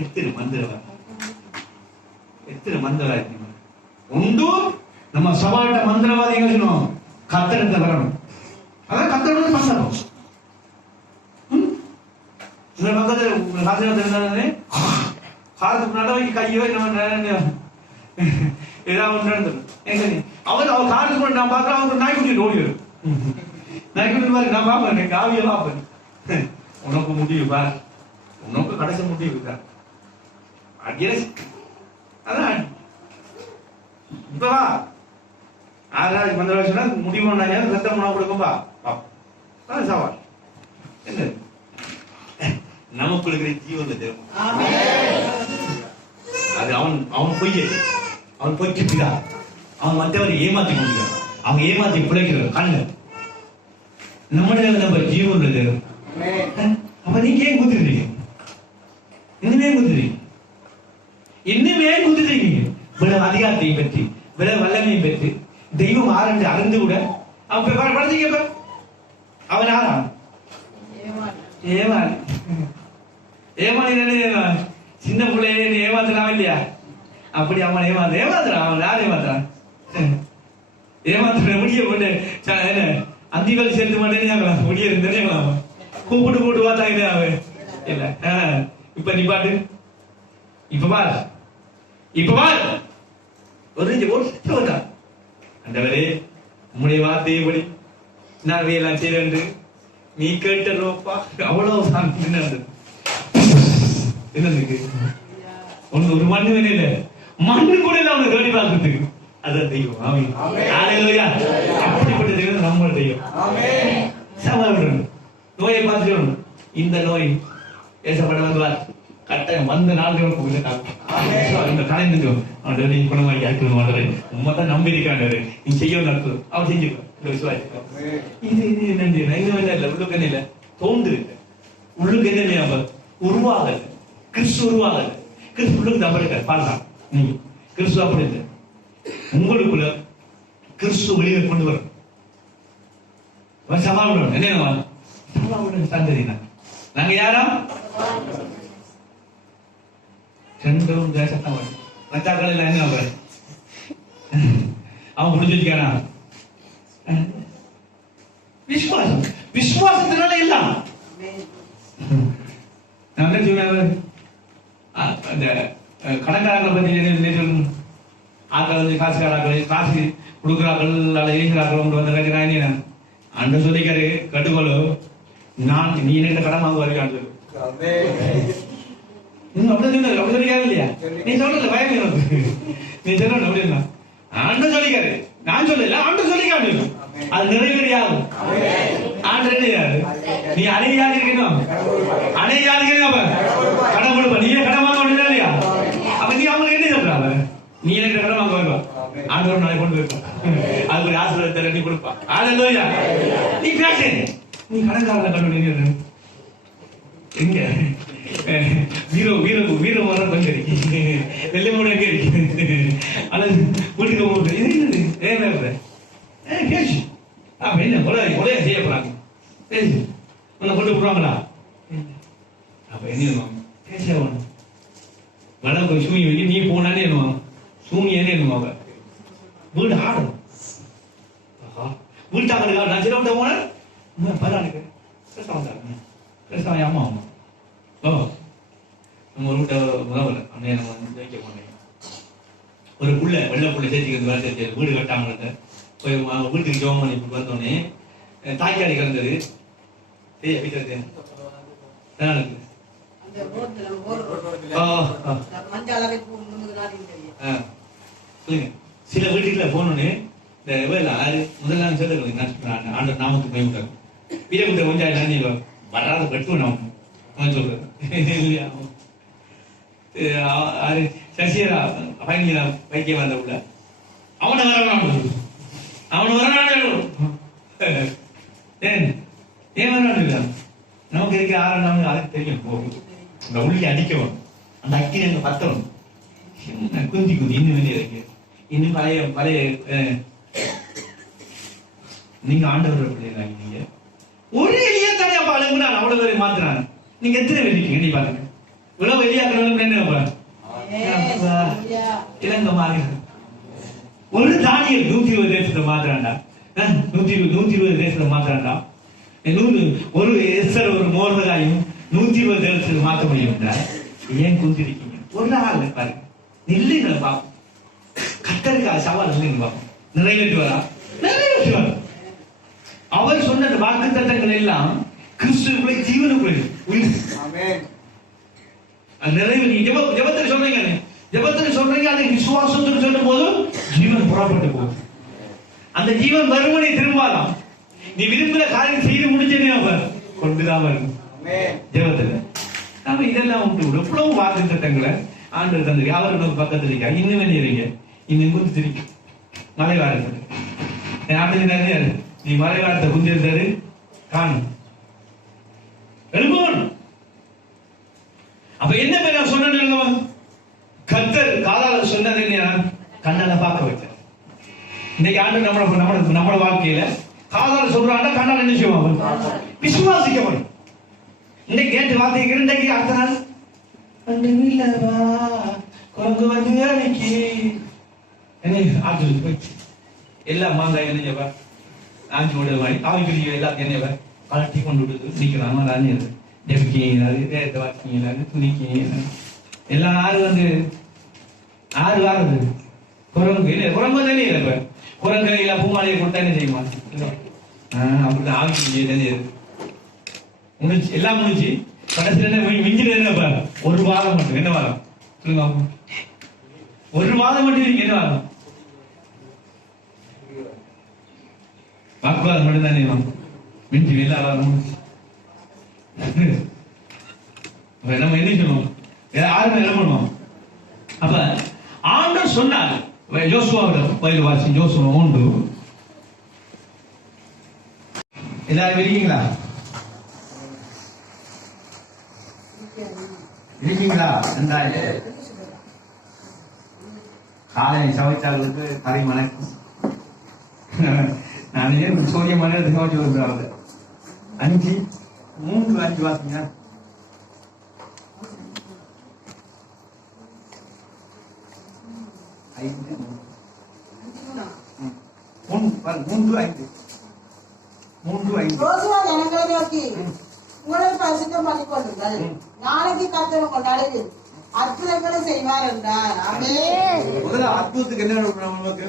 எத்தனை மந்திரவாதி உண்டு. நம்ம சபாட்ட மந்திரவாதி எங்க சொன்னோம், கத்தரத்தை வரணும். அதான் கத்தரோட மந்திரம். காலத்துக்கு நடவடிக்கை கையோ ஏதாவது நடந்தது. அவர் காலத்துக்கு நான் பார்க்கிறேன். அவர் நாய்க்குட்டி ஓடி வரும். நாய்க்குட்டி மாதிரி நான் பார்ப்பேன், காவிய பார்ப்பேன். உனக்கு முடிவு பார், உனக்கு கடைசி முடிவு தான். அதான் இப்பவா 6 நாளைக்கு மந்திர முடிவு ரத்தம் உணவு கொடுக்கும்பா சவால் என்ன நமக்கு இருக்கிற ஜீவன் தெரியும். அது அவன் பொய்ய, அவன் பொய்க்கிட்டா அவன் மற்றவரை ஏமாத்தி முடியாது. அவங்க ஏமாத்தி பிழைக்கிறார் கண்ணு. நம்மள நம்ம ஜீவன் தெரியும். அப்ப நீங்க ஏன் குத்துறீங்க? இன்னுமே குத்துறீங்க. விட அதிகாரத்தை பற்றி, விட வல்லமையை பற்றி தெய்வம் ஆரண்டு அறிந்து கூட அவன் படுத்தீங்க. அவன் ஆரா ஏமாறி சின்ன பிள்ளைய ஏமாத்தலாம் இல்லையா? அப்படி அவன் ஏமாத்துறான். அவன் யார் ஏமாத்துறான்? ஏமாத்துற முடிய போட்டு அந்திகள் சேர்த்து மாட்டேன்னு முடிய இருந்தே கூப்பிட்டு போட்டு பார்த்தாங்க. அவன் இல்ல இப்ப நீ பாட்டு இப்ப பார் ஒரு அண்டவரே உம்முடைய வார்த்தையபடி நான் எல்லாம் செய்து நீ கேட்டப்பா அவ்வளவு சாந்தி என்னதுக்கு ஒண்ணு ஒரு மண்ணு வேணும் இல்ல, மண்ணு கூட இல்ல அவனை தேடி பார்க்கறதுக்கு. அதான் தெய்வம். அப்படிப்பட்ட தெய்வம் நம்ம தெய்வம். சமாளிக்கணும், நோயை பார்த்துக்கணும். இந்த நோய் ஏசப்பட வருவார் கட்டாயம் வந்த நாள் இந்த கலைந்து அவன் நீ குணமாக்கி ஆக்கணும். உண்மைதான் நம்பி இருக்காண்டு நீ செய்ய நடத்தும் அவன் செஞ்சுக்கோ. இது நன்றி இல்லை, உள்ளுக்கு என்ன இல்லை, தோன்று இல்லை. உள்ளுக்கு என்ன இல்லையா, உருவாகல. கிறிஸ்து உருவாகல. கிறிஸ்து உள்ளுக்கு தம்பி இருக்காரு. பாருங்க நீ கிறிஸ்து அப்படி இல்லை. உங்களுக்குள்ள கிறிஸ்து வெளியே கொண்டு வரும். சமாளிக்கணும். என்ன சமாளிக்கணும் சந்ததினா நாங்க யாரா ரெண்டும் தேசத்தான் வரும். மச்சாக்கள் எல்லாம் என்ன அவன் புரிஞ்சு வச்சுக்கானா? விசுவாசம். விசுவாசத்தினால எல்லாம் கடன்காரங்களை பத்தி ஆக்கள் காசுக்காராக்கள் காசு கொடுக்குறாக்கள் அல்ல ஏசுறாக்கள் வந்து அன்று சொல்லிக்காரு கட்டுக்கொள்ளு நான் நீ என்ன கடன் வாங்க வருகிறான் அப்படி சொல்லிக்காரு இல்லையா? நீ சொல்லல பயம் எனக்கு நீ சொல்ல அப்படின்னா ஆண்டு சொல்லிக்காரு. நான் சொல்லல ஆண்டு சொல்லிக்காரு. அது நிறைவேறியாகும். ஆண்டு என்ன யாரு? நீ அணையாது இருக்கணும். அணையாது இருக்கணும். கடன் கொடுப்ப. நீயே கடன் வாங்க முடியல இல்லையா? அப்ப நீ அவங்களுக்கு என்ன சொல்றாங்க? நீ எனக்கு கடன் வாங்க வருவா. ஆண்டவர் நாளை கொண்டு போயிருப்பா. அது ஒரு ஆசீர்வாதத்தை நீ கொடுப்பா. ஆளுயா நீ பேச. நீ கடன்காரனை கண்டு எங்க வீரம் கொஞ்சம் இருக்கு. வெள்ளை மூணு எங்க இருக்கு? அல்லது வீட்டுக்கு போட்டு இது என்னது பேசு. அப்ப என்ன கொலைய செய்ய போறாங்க. பேசு உன்னை கொண்டு போடுவாங்களா? அப்ப என்ன பேச வளம் சூனி வைக்க நீ போனானே என்னவாங்க சூனியன்னு என்னவாங்க வீடு ஆடும். வீட்டாங்க நான் சின்ன விட்ட போனேன் பரவாயில்ல பேசுவாங்க அம்மா அம்மா நம்ம ஒரு வீட்டை முதல்ல அன்னைய நம்ம வைக்க போனேன். ஒரு புள்ள வெள்ளை புள்ள சேர்த்துக்கிறது வேலை சேர்த்து வீடு கட்டாம போய் வீட்டுக்கு ஜோம் பண்ணி வந்தோடனே தாய்க்காடி கிடந்தது வீட்டுக்கு சில வீட்டுக்குள்ள போனோன்னு இந்த வேலை ஆறு முதலாம் சொல்லுங்க ஆண்டு நாமத்துக்கு பயமுட்டாங்க வீரகுட்ட கொஞ்சம் நீ வராத பெட்ரோல் நான் சொல்றேன் இல்லையா ஆறு சசியரா பயணியா வைக்க வந்த உள்ள அவனை வரான் ஏன் வரான் நமக்கு இருக்க ஆறு நாள் அதுக்கு தெரியும் போகும் இந்த உள்ளி அடிக்கவும் அந்த அக்கி அங்க பத்தணும் குந்தி இன்னும் வெளியே இருக்கு இன்னும் பழைய நீங்க ஆண்டவர் பிள்ளைங்களா நீங்க ஒரு எளிய தானே அப்ப அழகுனா அவ்வளவு பேரை மாத்துறாங்க நீங்க எத்தனை வெளிக்கீங்க நீ பாருங்க இவ்வளவு வெளியாக்குறவங்க என்ன இளங்க மாறி ஒரு தானியல் 120 தேசத்தை மாத்துறாண்டா 120 தேசத்தை மாத்துறாண்டா ஒரு எஸ்தர் ஒரு மோர்தகாயும் 120 தேசத்தை மாற்ற முடியும் ஏன் குந்திருக்கீங்க ஒரு ஆள் பாருங்க இல்லைங்களை பார்ப்போம் கத்தருக்காக சவால் இல்லைன்னு பார்ப்போம் நிறைவேற்றுவாரா நிறைவேற்றுவார் அவர் சொன்ன வாக்கு தத்தங்கள் எல்லாம் கிறிஸ்துவுக்குள்ளே ஜீவனுக்குள்ளே நிறைவு நீ ஜெபத்தில் சொல்றீங்க ஜெபத்தில் சொல்றீங்க அதை விசுவாசத்தில் சொல்லும் போது ஜீவன் புறப்பட்டு போகுது அந்த ஜீவன் மறுமணி திரும்பாதான் நீ விரும்புகிற காரியம் செய்து முடிச்சேனே அவர் கொண்டுதான் வரும் ஜெபத்தில் நாம இதெல்லாம் உண்டு எவ்வளவு வாக்கு தத்தங்களை ஆண்டு தந்திரி அவர் பக்கத்தில் இருக்கா இன்னும் வேண்டியீங்க இன்னும் குந்து திரிக்க மலை வாரத்தில் ஆண்டு நிறைய நீ மலைவாரத்தை குந்திருந்தாரு காணும் எழுபவன் அப்ப என்ன பேர் நான் சொன்னேன் கத்தர் காலால சொன்னது கண்ணால பார்க்க வச்சார் இன்னைக்கு ஆண்டு நம்மளோட வாழ்க்கையில காலால சொல்றாங்க கண்ணால என்ன செய்வோம் விசுவாசிக்கப்படும் இன்னைக்கு கேட்டு வார்த்தைக்கு இன்றைக்கு அடுத்த நாள் குரங்கு வந்து வேலைக்கு என்ன ஆட்டு போயிடுச்சு எல்லாம் மாங்காய் என்ன ஆஞ்சு விடுற மாதிரி காவிக்குரிய எல்லாத்தையும் என்ன கலட்டி கொண்டு விடுது நிற்கிறாங்க ராணி ஜெபிக்கிங்க வாக்கிங்க துணிக்கிங்க எல்லாம் ஆறு வாரது குரங்கு இல்லை குரங்கு தானே இல்லை இப்ப குரங்கு எல்லாம் பூமாலையை கொடுத்தா என்ன செய்யுமா அப்படிதான் ஆவிக்குரிய முடிச்சு எல்லாம் முடிச்சு கடைசியில் என்ன மிஞ்சின என்ன ஒரு வாரம் மட்டும் என்ன வாரம் சொல்லுங்க ஒரு வாரம் மட்டும் நீங்க என்ன வாரம் வாக்குவாதம் மட்டும் தானே மிஞ்சி எல்லா வாரம் நம்ம என்ன சொல்லுவோம் யாருமே என்ன பண்ணுவோம் அப்ப ஆண்டவர் சொன்னார் யோசுவாவிடம் வயது வாசி யோசுவா 3 எல்லாரும் இருக்கீங்களா இருக்கீங்களா காலை சமைச்சாங்களுக்கு கரை மணக்கும் நான் ஏன் சூரிய மணி சமைச்சு வருகிறாங்க 3-5 வாசிங்க உங்களை பரிசுத்தம் பண்ணிக்கொள்ளுங்கள் நாளைக்கு கர்த்தர் உங்கள் நடுவில் அற்புதங்களை செய்வார் என்றார். முதல்ல அற்புதத்துக்கு என்ன நமக்கு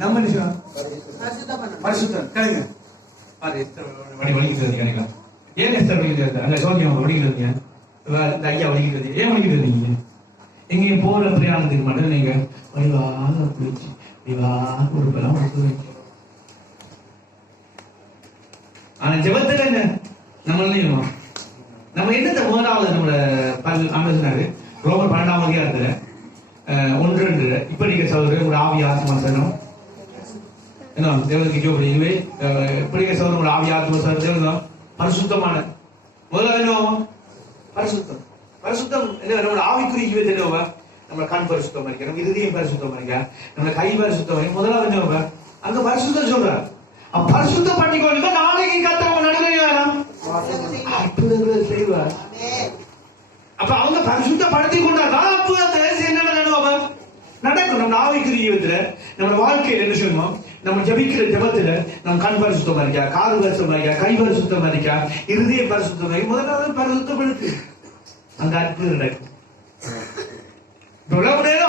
நம்ம பரிசுத்தம் கேளுங்க ஏன் சோனியம் வடிக்கிறது ஐயா வடிக்கிறது ஏன் வடிக்கிறது நீங்க எங்கேயும் போற பிரயாணத்துக்கு மட்டும் நீங்க வடிவாக குளிச்சு வடிவாக உறுப்பெல்லாம் ஆனா ஜெபத்துல என்ன நம்ம என்னத்தை முதலாவது நம்மள ஆலோசனாரு ரோமர் 12ஆம் அதிகாரத்துல 1-2 இப்ப நீங்க சகோதரர் ஒரு ஆவி ஆத்மா சரணம் என்ன தேவனுக்கு ஜோபடி இதுவே இப்படிங்க சகோதரர் ஒரு ஆவி ஆத்மா சரணம் தேவன் பரிசுத்தமான முதல்ல என்ன பரிசுத்தம் என்ன நம்மளோட ஆவிக்குரிய ஜீவத்தை என்ன நம்ம கண் பரிசுத்தம் இருக்க நம்ம இருதயம் பரிசுத்தம் இருக்க நம்ம கை பரிசுத்தம் இருக்க முதலாவது என்ன அங்க பரிசுத்தம் சொல்றாரு பரிசுத்தம் பண்ணிக்கொண்டு நாளைக்கு கத்தவங்க நடுவேன் அற்புதங்களை செய்வார். அப்ப அவங்க பரிசுத்தப்படுத்திக் கொண்டாதான் அற்புதத்தை என்ன நடக்கும் நம்ம ஆவிக்குரிய ஜீவத்துல நம்ம வாழ்க்கையில என்ன சொல்லணும் நம்ம ஜபிக்கிற ஜபத்துல நம்ம கண் பரிசுத்தமா இருக்கா காது பரிசுத்தமா இருக்கா கை பரிசுத்தமா இருக்கா இருதய பரிசுத்தமா இருக்கா முதலாவது பரிசுத்தப்படுத்து அந்த அற்புதம் நடக்கும்.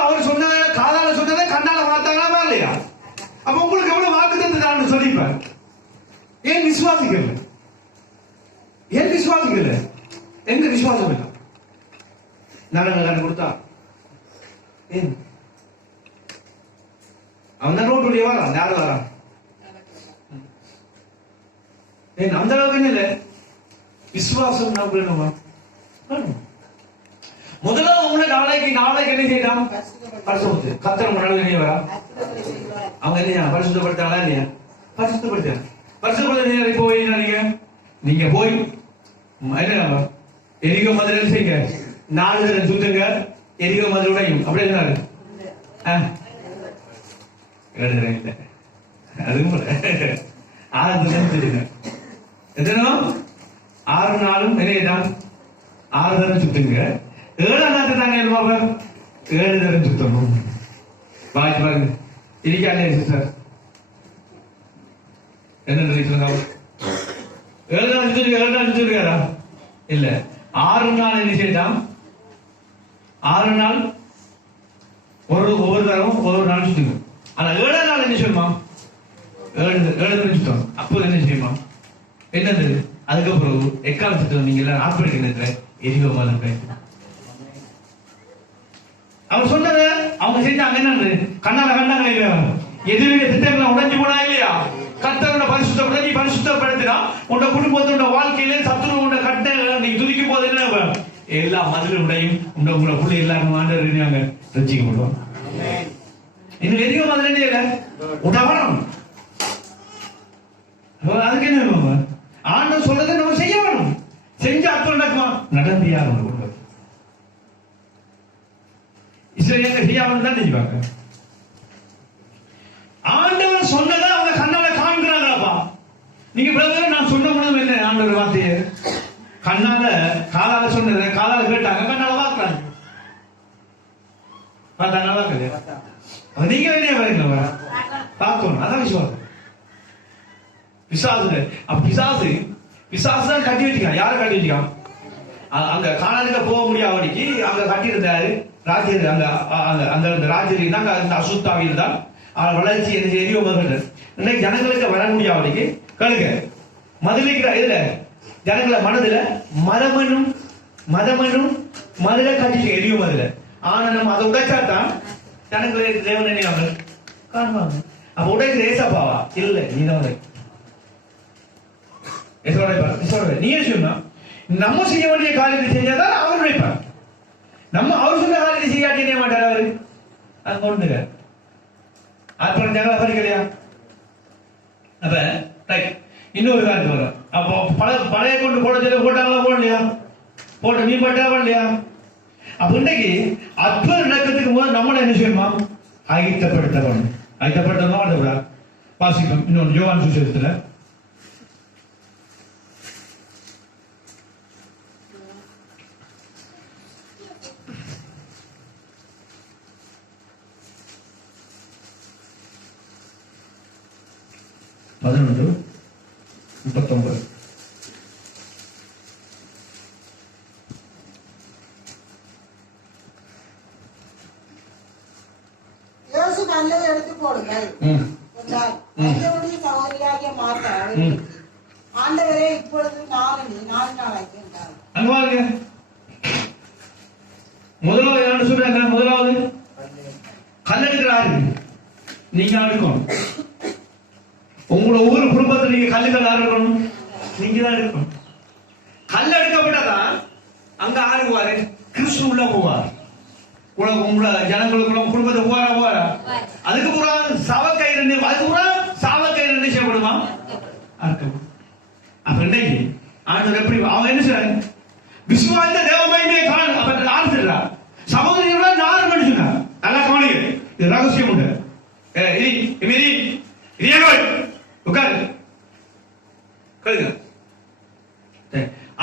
அவர் சொன்ன காதால சொன்னதை கண்ணால பார்த்தாங்களா இல்லையா அப்ப உங்களுக்கு எவ்வளவு வாக்கு தந்து சொல்லிப்பார். ஏன் விசுவாசிக்கல எங்க விசுவாசம் இல்லை நலங்க கண்டு கொடுத்தா ஏன் அவன் தான் ரோட்டுடைய வரான் யாரும் வரான் அந்த அளவுக்கு என்ன இல்லை, விசுவாசம் நம்ம வேணுமா? முதல்ல உங்களை நாளைக்கு என்ன செய்யலாம்? பரிசுத்த கத்தர் முன்னாடி வெளியே வரா. அவங்க என்ன பரிசுத்தப்படுத்தாங்களா இல்லையா? பரிசுத்தப்படுத்த போய் நீங்க போய் என்ன எரிகோ மதுரை செய்யுங்க, 4 தடவை சுத்துங்க, எரிகோ மதுரை உடையும். அப்படி இருந்தாரு இல்லை, அதுவும் 6 தடவை எத்தனோ 6 நாளும் என்னதான் 6 தடவை சுத்துங்க. 7ஆம் நாட்டு தாங்க 7 தடவை சுத்தணும். வாய்ப்பு பாருங்க இருக்காங்க சார், என்ன சொல்லுங்க? 7 நாள் சுத்திருக்காரா? இல்ல, 6 நாள் என்ன செய்யலாம்? 6 நாள் ஒவ்வொரு தரம் ஒவ்வொரு நாள் சுத்துங்க. ஆனா 7ஆம் நாள் என்ன செய்யுமா? 7 தடவை சுத்தணும். அப்போ என்ன செய்யுமா? என்னது? அதுக்கப்புறம் எக்கால சுத்தம். நீங்க எல்லாம் ஆப்பிரிக்க எரிகோ மாதிரி அவர் சொன்னது அவங்க செஞ்சாங்க. என்னது? கண்ணால கண்டாங்க இல்லையா? எதிர்விய திட்டங்களை உடைஞ்சு போனா இல்லையா? கர்த்தரோட பரிசுத்தப்படுத்தி நீ பரிசுத்தப்படுத்தினா உன்னோட குடும்பத்தோட வாழ்க்கையில சத்துரு உன்னை கட்ட நீ துதிக்கும் போது என்ன எல்லா மதுரையும் உங்களோட பிள்ளை எல்லாரும் ஆண்டவங்க ரசிக்கப்படுவாங்க. இன்னும் எரிகோ மாதிரி இல்ல உடவனம். அதுக்கு என்ன ஆண்டவர் சொல்றதை நம்ம செய்ய வேணும். செஞ்ச அர்த்தம் நடக்குமா? நடந்தியா இஸ்ரேல் செய்யாமல் தான் செஞ்சுவாங்க. ஆண்டவர் சொன்னதை அவங்க கண்ணால காண்கிறாங்களப்பா. நீங்க பிரதர் நான் சொன்ன முடியும் என்ன ஆண்டவர் வார்த்தையை கண்ணால காலால சொன்னதை காலால கேட்டாங்க, கண்ணால பார்க்கறாங்க. பார்த்தாங்களா? கிடையாது. நீங்க வெளியே வரீங்க பார்க்கணும். அதான் விசுவாசம். பிசாசு தான் கட்டி வச்சுக்கான். யாரை கட்டி வச்சுக்கான்? அங்க காணாதுக்கு போக முடியாதபடிக்கு அங்க கட்டி இருந்தாரு ராஜ்யர். அந்த ராஜ்யர் தான் அந்த அசுத்தாவில் தான் வளர்ச்சி என்ன எரியோ மதுரை. இன்னைக்கு ஜனங்களுக்கு வர முடியாதபடிக்கு கழுக மதுரைக்கிற இதுல ஜனங்கள மனதுல மதமனும் மதுரை கட்டி எரியோ மதுரை. ஆனா நம்ம அதை உடைச்சாதான் ஜனங்களுக்கு தேவனே அவங்க காணுவாங்க. அப்ப உடைக்கிற ஏசப்பாவா? இல்ல, நீதான் உடை. நீ சொன்னா நம்ம செய்ய வேண்டிய காரியத்தை செஞ்சாதான் அவர் உழைப்பார். நம்ம அவர் சொன்ன காரியத்தை செய்யாட்டி என்ன மாட்டார் அவரு. அது கொண்டுங்க அப்புறம் ஜனங்கள படிக்கலையா? அப்ப இன்னொரு காரியத்து வரும். அப்போ பழைய கொண்டு போட சொல்ல போட்டாங்களா? போடலையா? போட்ட நீ பட்டா போடலையா? அப்ப இன்னைக்கு அற்புதம் நடக்கிறதுக்கு போது நம்மள என்ன செய்யணுமா? ஆயத்தப்படுத்தணும். அந்த வாசிப்போம் இன்னொன்று யோவான் சுவிசேஷத்துல 11:39. இயேசு நல்லதை எடுத்து போடுங்கள் என்றார். சகோதரியாகிய மார்த்தா ஆண்டவரே இப்பொழுது 4 நாளாகி என்றார். முதலாவது என்ன சொல்றாங்க? முதலாவது கல்லெடுக்கிறாரு. நீங்க எடுக்கணும். உங்களோட ஊர் குடும்பத்தில் நீங்க கல்லுகள் யார் இருக்கணும்? நீங்க தான் இருக்கணும். கல் எடுக்கப்பட்டாதான் அங்க ஆறுவாரு கிறிஸ்து உள்ள போவார். உங்களோட ஜனங்களுக்குள்ள குடும்பத்தை போவாரா? அதுக்கு பூரா சாவக்கயிறு செய்யப்படுமா? அப்ப இன்னைக்கு ஆண்டவர் எப்படி அவன் என்ன செய்றாங்க? விசுவாச தேவமயமே காண அப்ப ஆரம்பிச்சிடா சகோதரிகளோட 4 மனுஷனா நல்லா கவனிங்க. இது ரகசியம் உண்டு. உட்காரு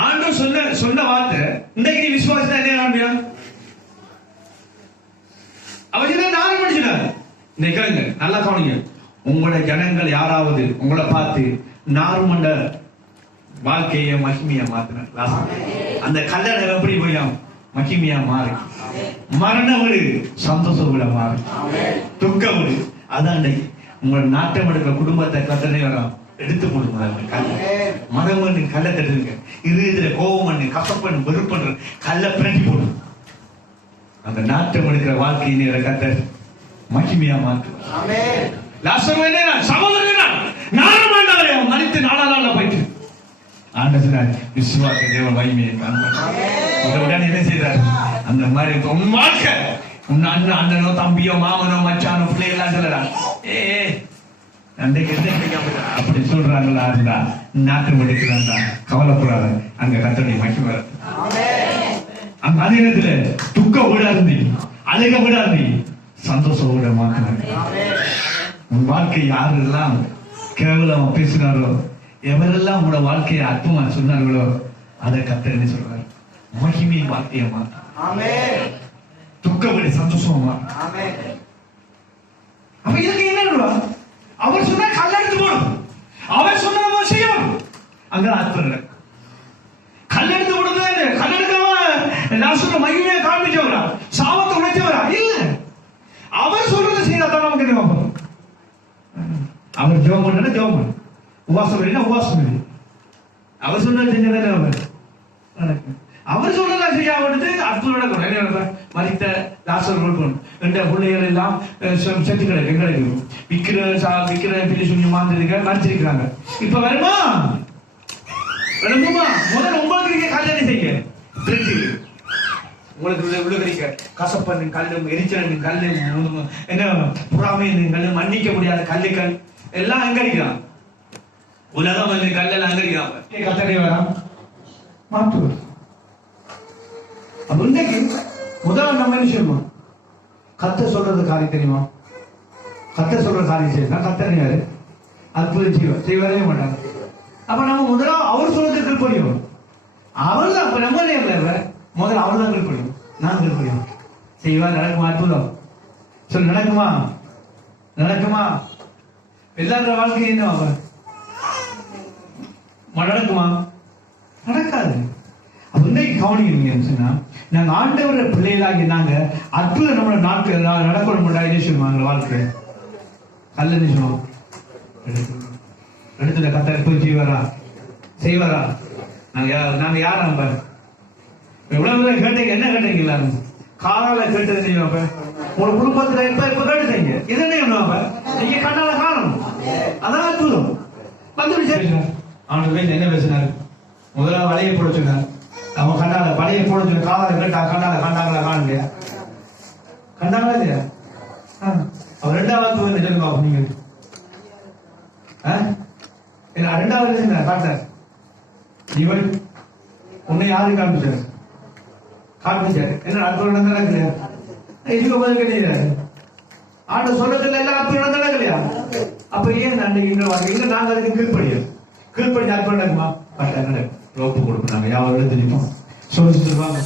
ஆண்டவர் சொன்ன வார்த்தை இன்னைக்கு நீ விசுவாசம் என்ன காண்பியா? அவன் 4 மனுஷனா இன்னைக்கு நல்லா கவனிங்க. உங்களோட ஜனங்கள் யாராவது உங்களை பார்த்து நார்மண்ட வாழ்க்கைய மகிமையா மாத்தின அந்த கல்லணை எப்படி போயும் மகிமையா மாறி மரண வீடு சந்தோஷ வீட மாறி துக்க வீடு. அதான் உங்களோட நாட்டம் எடுக்கிற குடும்பத்தை கட்டணை வரும் எடுத்து கொடுங்க. மதம் பண்ணு கல்லை தட்டுங்க. இதுல கோபம் பண்ணு கசப்பண்ணு வெறுப்பண்ணு கல்லை பிரட்டி போடும். அந்த நாட்டம் எடுக்கிற வாழ்க்கையை கத்த மகிமையா மாற்று. சகோதரன் மறித்து 4 நாள்ல போயிட்டு ஆண்டவர் விசுவாச தேவ மகிமையை உடனே என்ன செய்தார்? அந்த மாதிரி உன் வாழ்க்கை உன் அண்ணன் அண்ணனோ தம்பியோ மாமனோ மச்சானோ பிள்ளைகளாம் சொல்லலாம் அன்றைக்கு அப்படி சொல்றாங்களா இருந்தா நாட்டு முடிக்கிறாண்டா கவலைப்படாத அங்க கத்தனை மகிமை வர அந்த அதே நேரத்துல துக்க விடாது அழுக விடாது சந்தோஷம் விட மாட்டாங்க. உன் வாழ்க்கை யாரெல்லாம் கேவலமா பேசினாரோ எவரெல்லாம் உங்களோட வாழ்க்கையை அற்புதமா சொன்னார்களோ அதை கத்தர் சொல்றாரு மகிமை வாக்கியமா துக்கப்படி சந்தோஷமா. அப்ப இதுக்கு என்ன? அவர் சொன்ன கல்லெடுத்து போடும், அவர் சொன்ன செய்யணும். அங்க அற்புதம் கல்லெடுத்து போடுறது கல்லெடுக்காம நான் சொன்ன மகிமையை காண்பிச்சவரா சாபத்தை உழைச்சவரா இல்ல. அவர் சொல்றது செய்யறதான் நமக்கு என்ன? அவர் ஜெபம் பண்ணா ஜெபம் பண்ணு, உபாசம் இல்லைன்னா உபாசம் இல்லை. அவர் சொன்னது செஞ்சதானே அவர் சொல்றதா செய்ய அவனுக்கு அற்புதம் நடக்கும். மறித்த லாசர் கொடுக்கணும் என்ற பிள்ளைகள் எல்லாம் செத்து கிடக்கு எங்களுக்கு விக்கிற பிள்ளை சொல்லி மாந்ததுக்கு மறைச்சிருக்கிறாங்க. இப்ப வருமா வருமா? முதல்ல உங்களுக்கு கல்யாணி செய்ய உங்களுக்கு உள்ள கசப்பண்ணு கல்லு எரிச்சல் கல்லு என்ன புறாமை கல்லு மன்னிக்க முடியாத கல்லுக்கள் எல்லாம் எங்க அடிக்கிறான். உலகம் கல்லெல்லாம் அங்க அடிக்கிறான். கத்தரை வரான் மாற்று. அப்ப இன்றைக்கு முதல்ல நம்ம என்ன செய்யணும்? கத்த சொல்றது காரியம் தெரியுமா? கத்த சொல்ற காரியம் செய்யணும். கத்தர் யாரு? அற்புதம் செய்வதே மாட்டாங்க. அப்ப நம்ம முதல்ல அவர் சொல்றது கீழ்ப்படியும். அவர் தான் அப்ப நம்ம முதல்ல அவர் தான் கீழ்ப்படியும். நான் கீழ்ப்படியும் செய்வா நடக்குமா? அற்புதம் சொல் நடக்குமா? நடக்குமா? எல்லாரோட வாழ்க்கை என்ன நடக்குமா? நடக்காது. அப்ப இன்னைக்கு கவனிக்கணும் சொன்னா நாங்க ஆண்டவர பிள்ளைகளாகி நாங்க அற்புதம் நம்மளோட நாட்கள் நடக்கணும் சொல்லுவாங்க வாழ்க்கை கல்ல சொல்லுவோம் எடுத்துல கத்தரை போய் செய்வாரா நாங்க யார் நம்ம எவ்வளவு கேட்டீங்க? என்ன கேட்டீங்க? எல்லாரும் காரால கேட்டது செய்வாங்க. உங்க குடும்பத்துல இப்ப கேட்டுட்டீங்க. இது என்ன நீங்க கண்ணால காணணும். அதான் அற்புதம். அவனுக்கு என்ன பேசினாரு? முதல்ல வலையை போட சொன்னார். அவன் கண்டால வலையை போட சொன்ன காதால கேட்டா கண்டாங்களா காணலையா? கண்டாங்களா இல்லையா? அவர் ரெண்டாவது சொல்லுங்க பாப்போம் நீங்க. ரெண்டாவது காட்டார். இவன் உன்னை யாரு காண்பிச்சாரு? காண்பிச்சாரு. என்ன அற்புதம் நடக்கலையா? இதுக்கு பதில் கிடையாது. ஆண்டு சொல்றதுல எல்லாம் அற்புதம் நடக்கலையா? அப்ப ஏன் அன்னைக்கு நாங்க அதுக்கு கீழ்ப்படி அற்புதம் நடக்குமா? ஒப்பு கொடுப்போம். நாங்க யாரும் எழுதி நிற்போம். சொல்லுவாங்க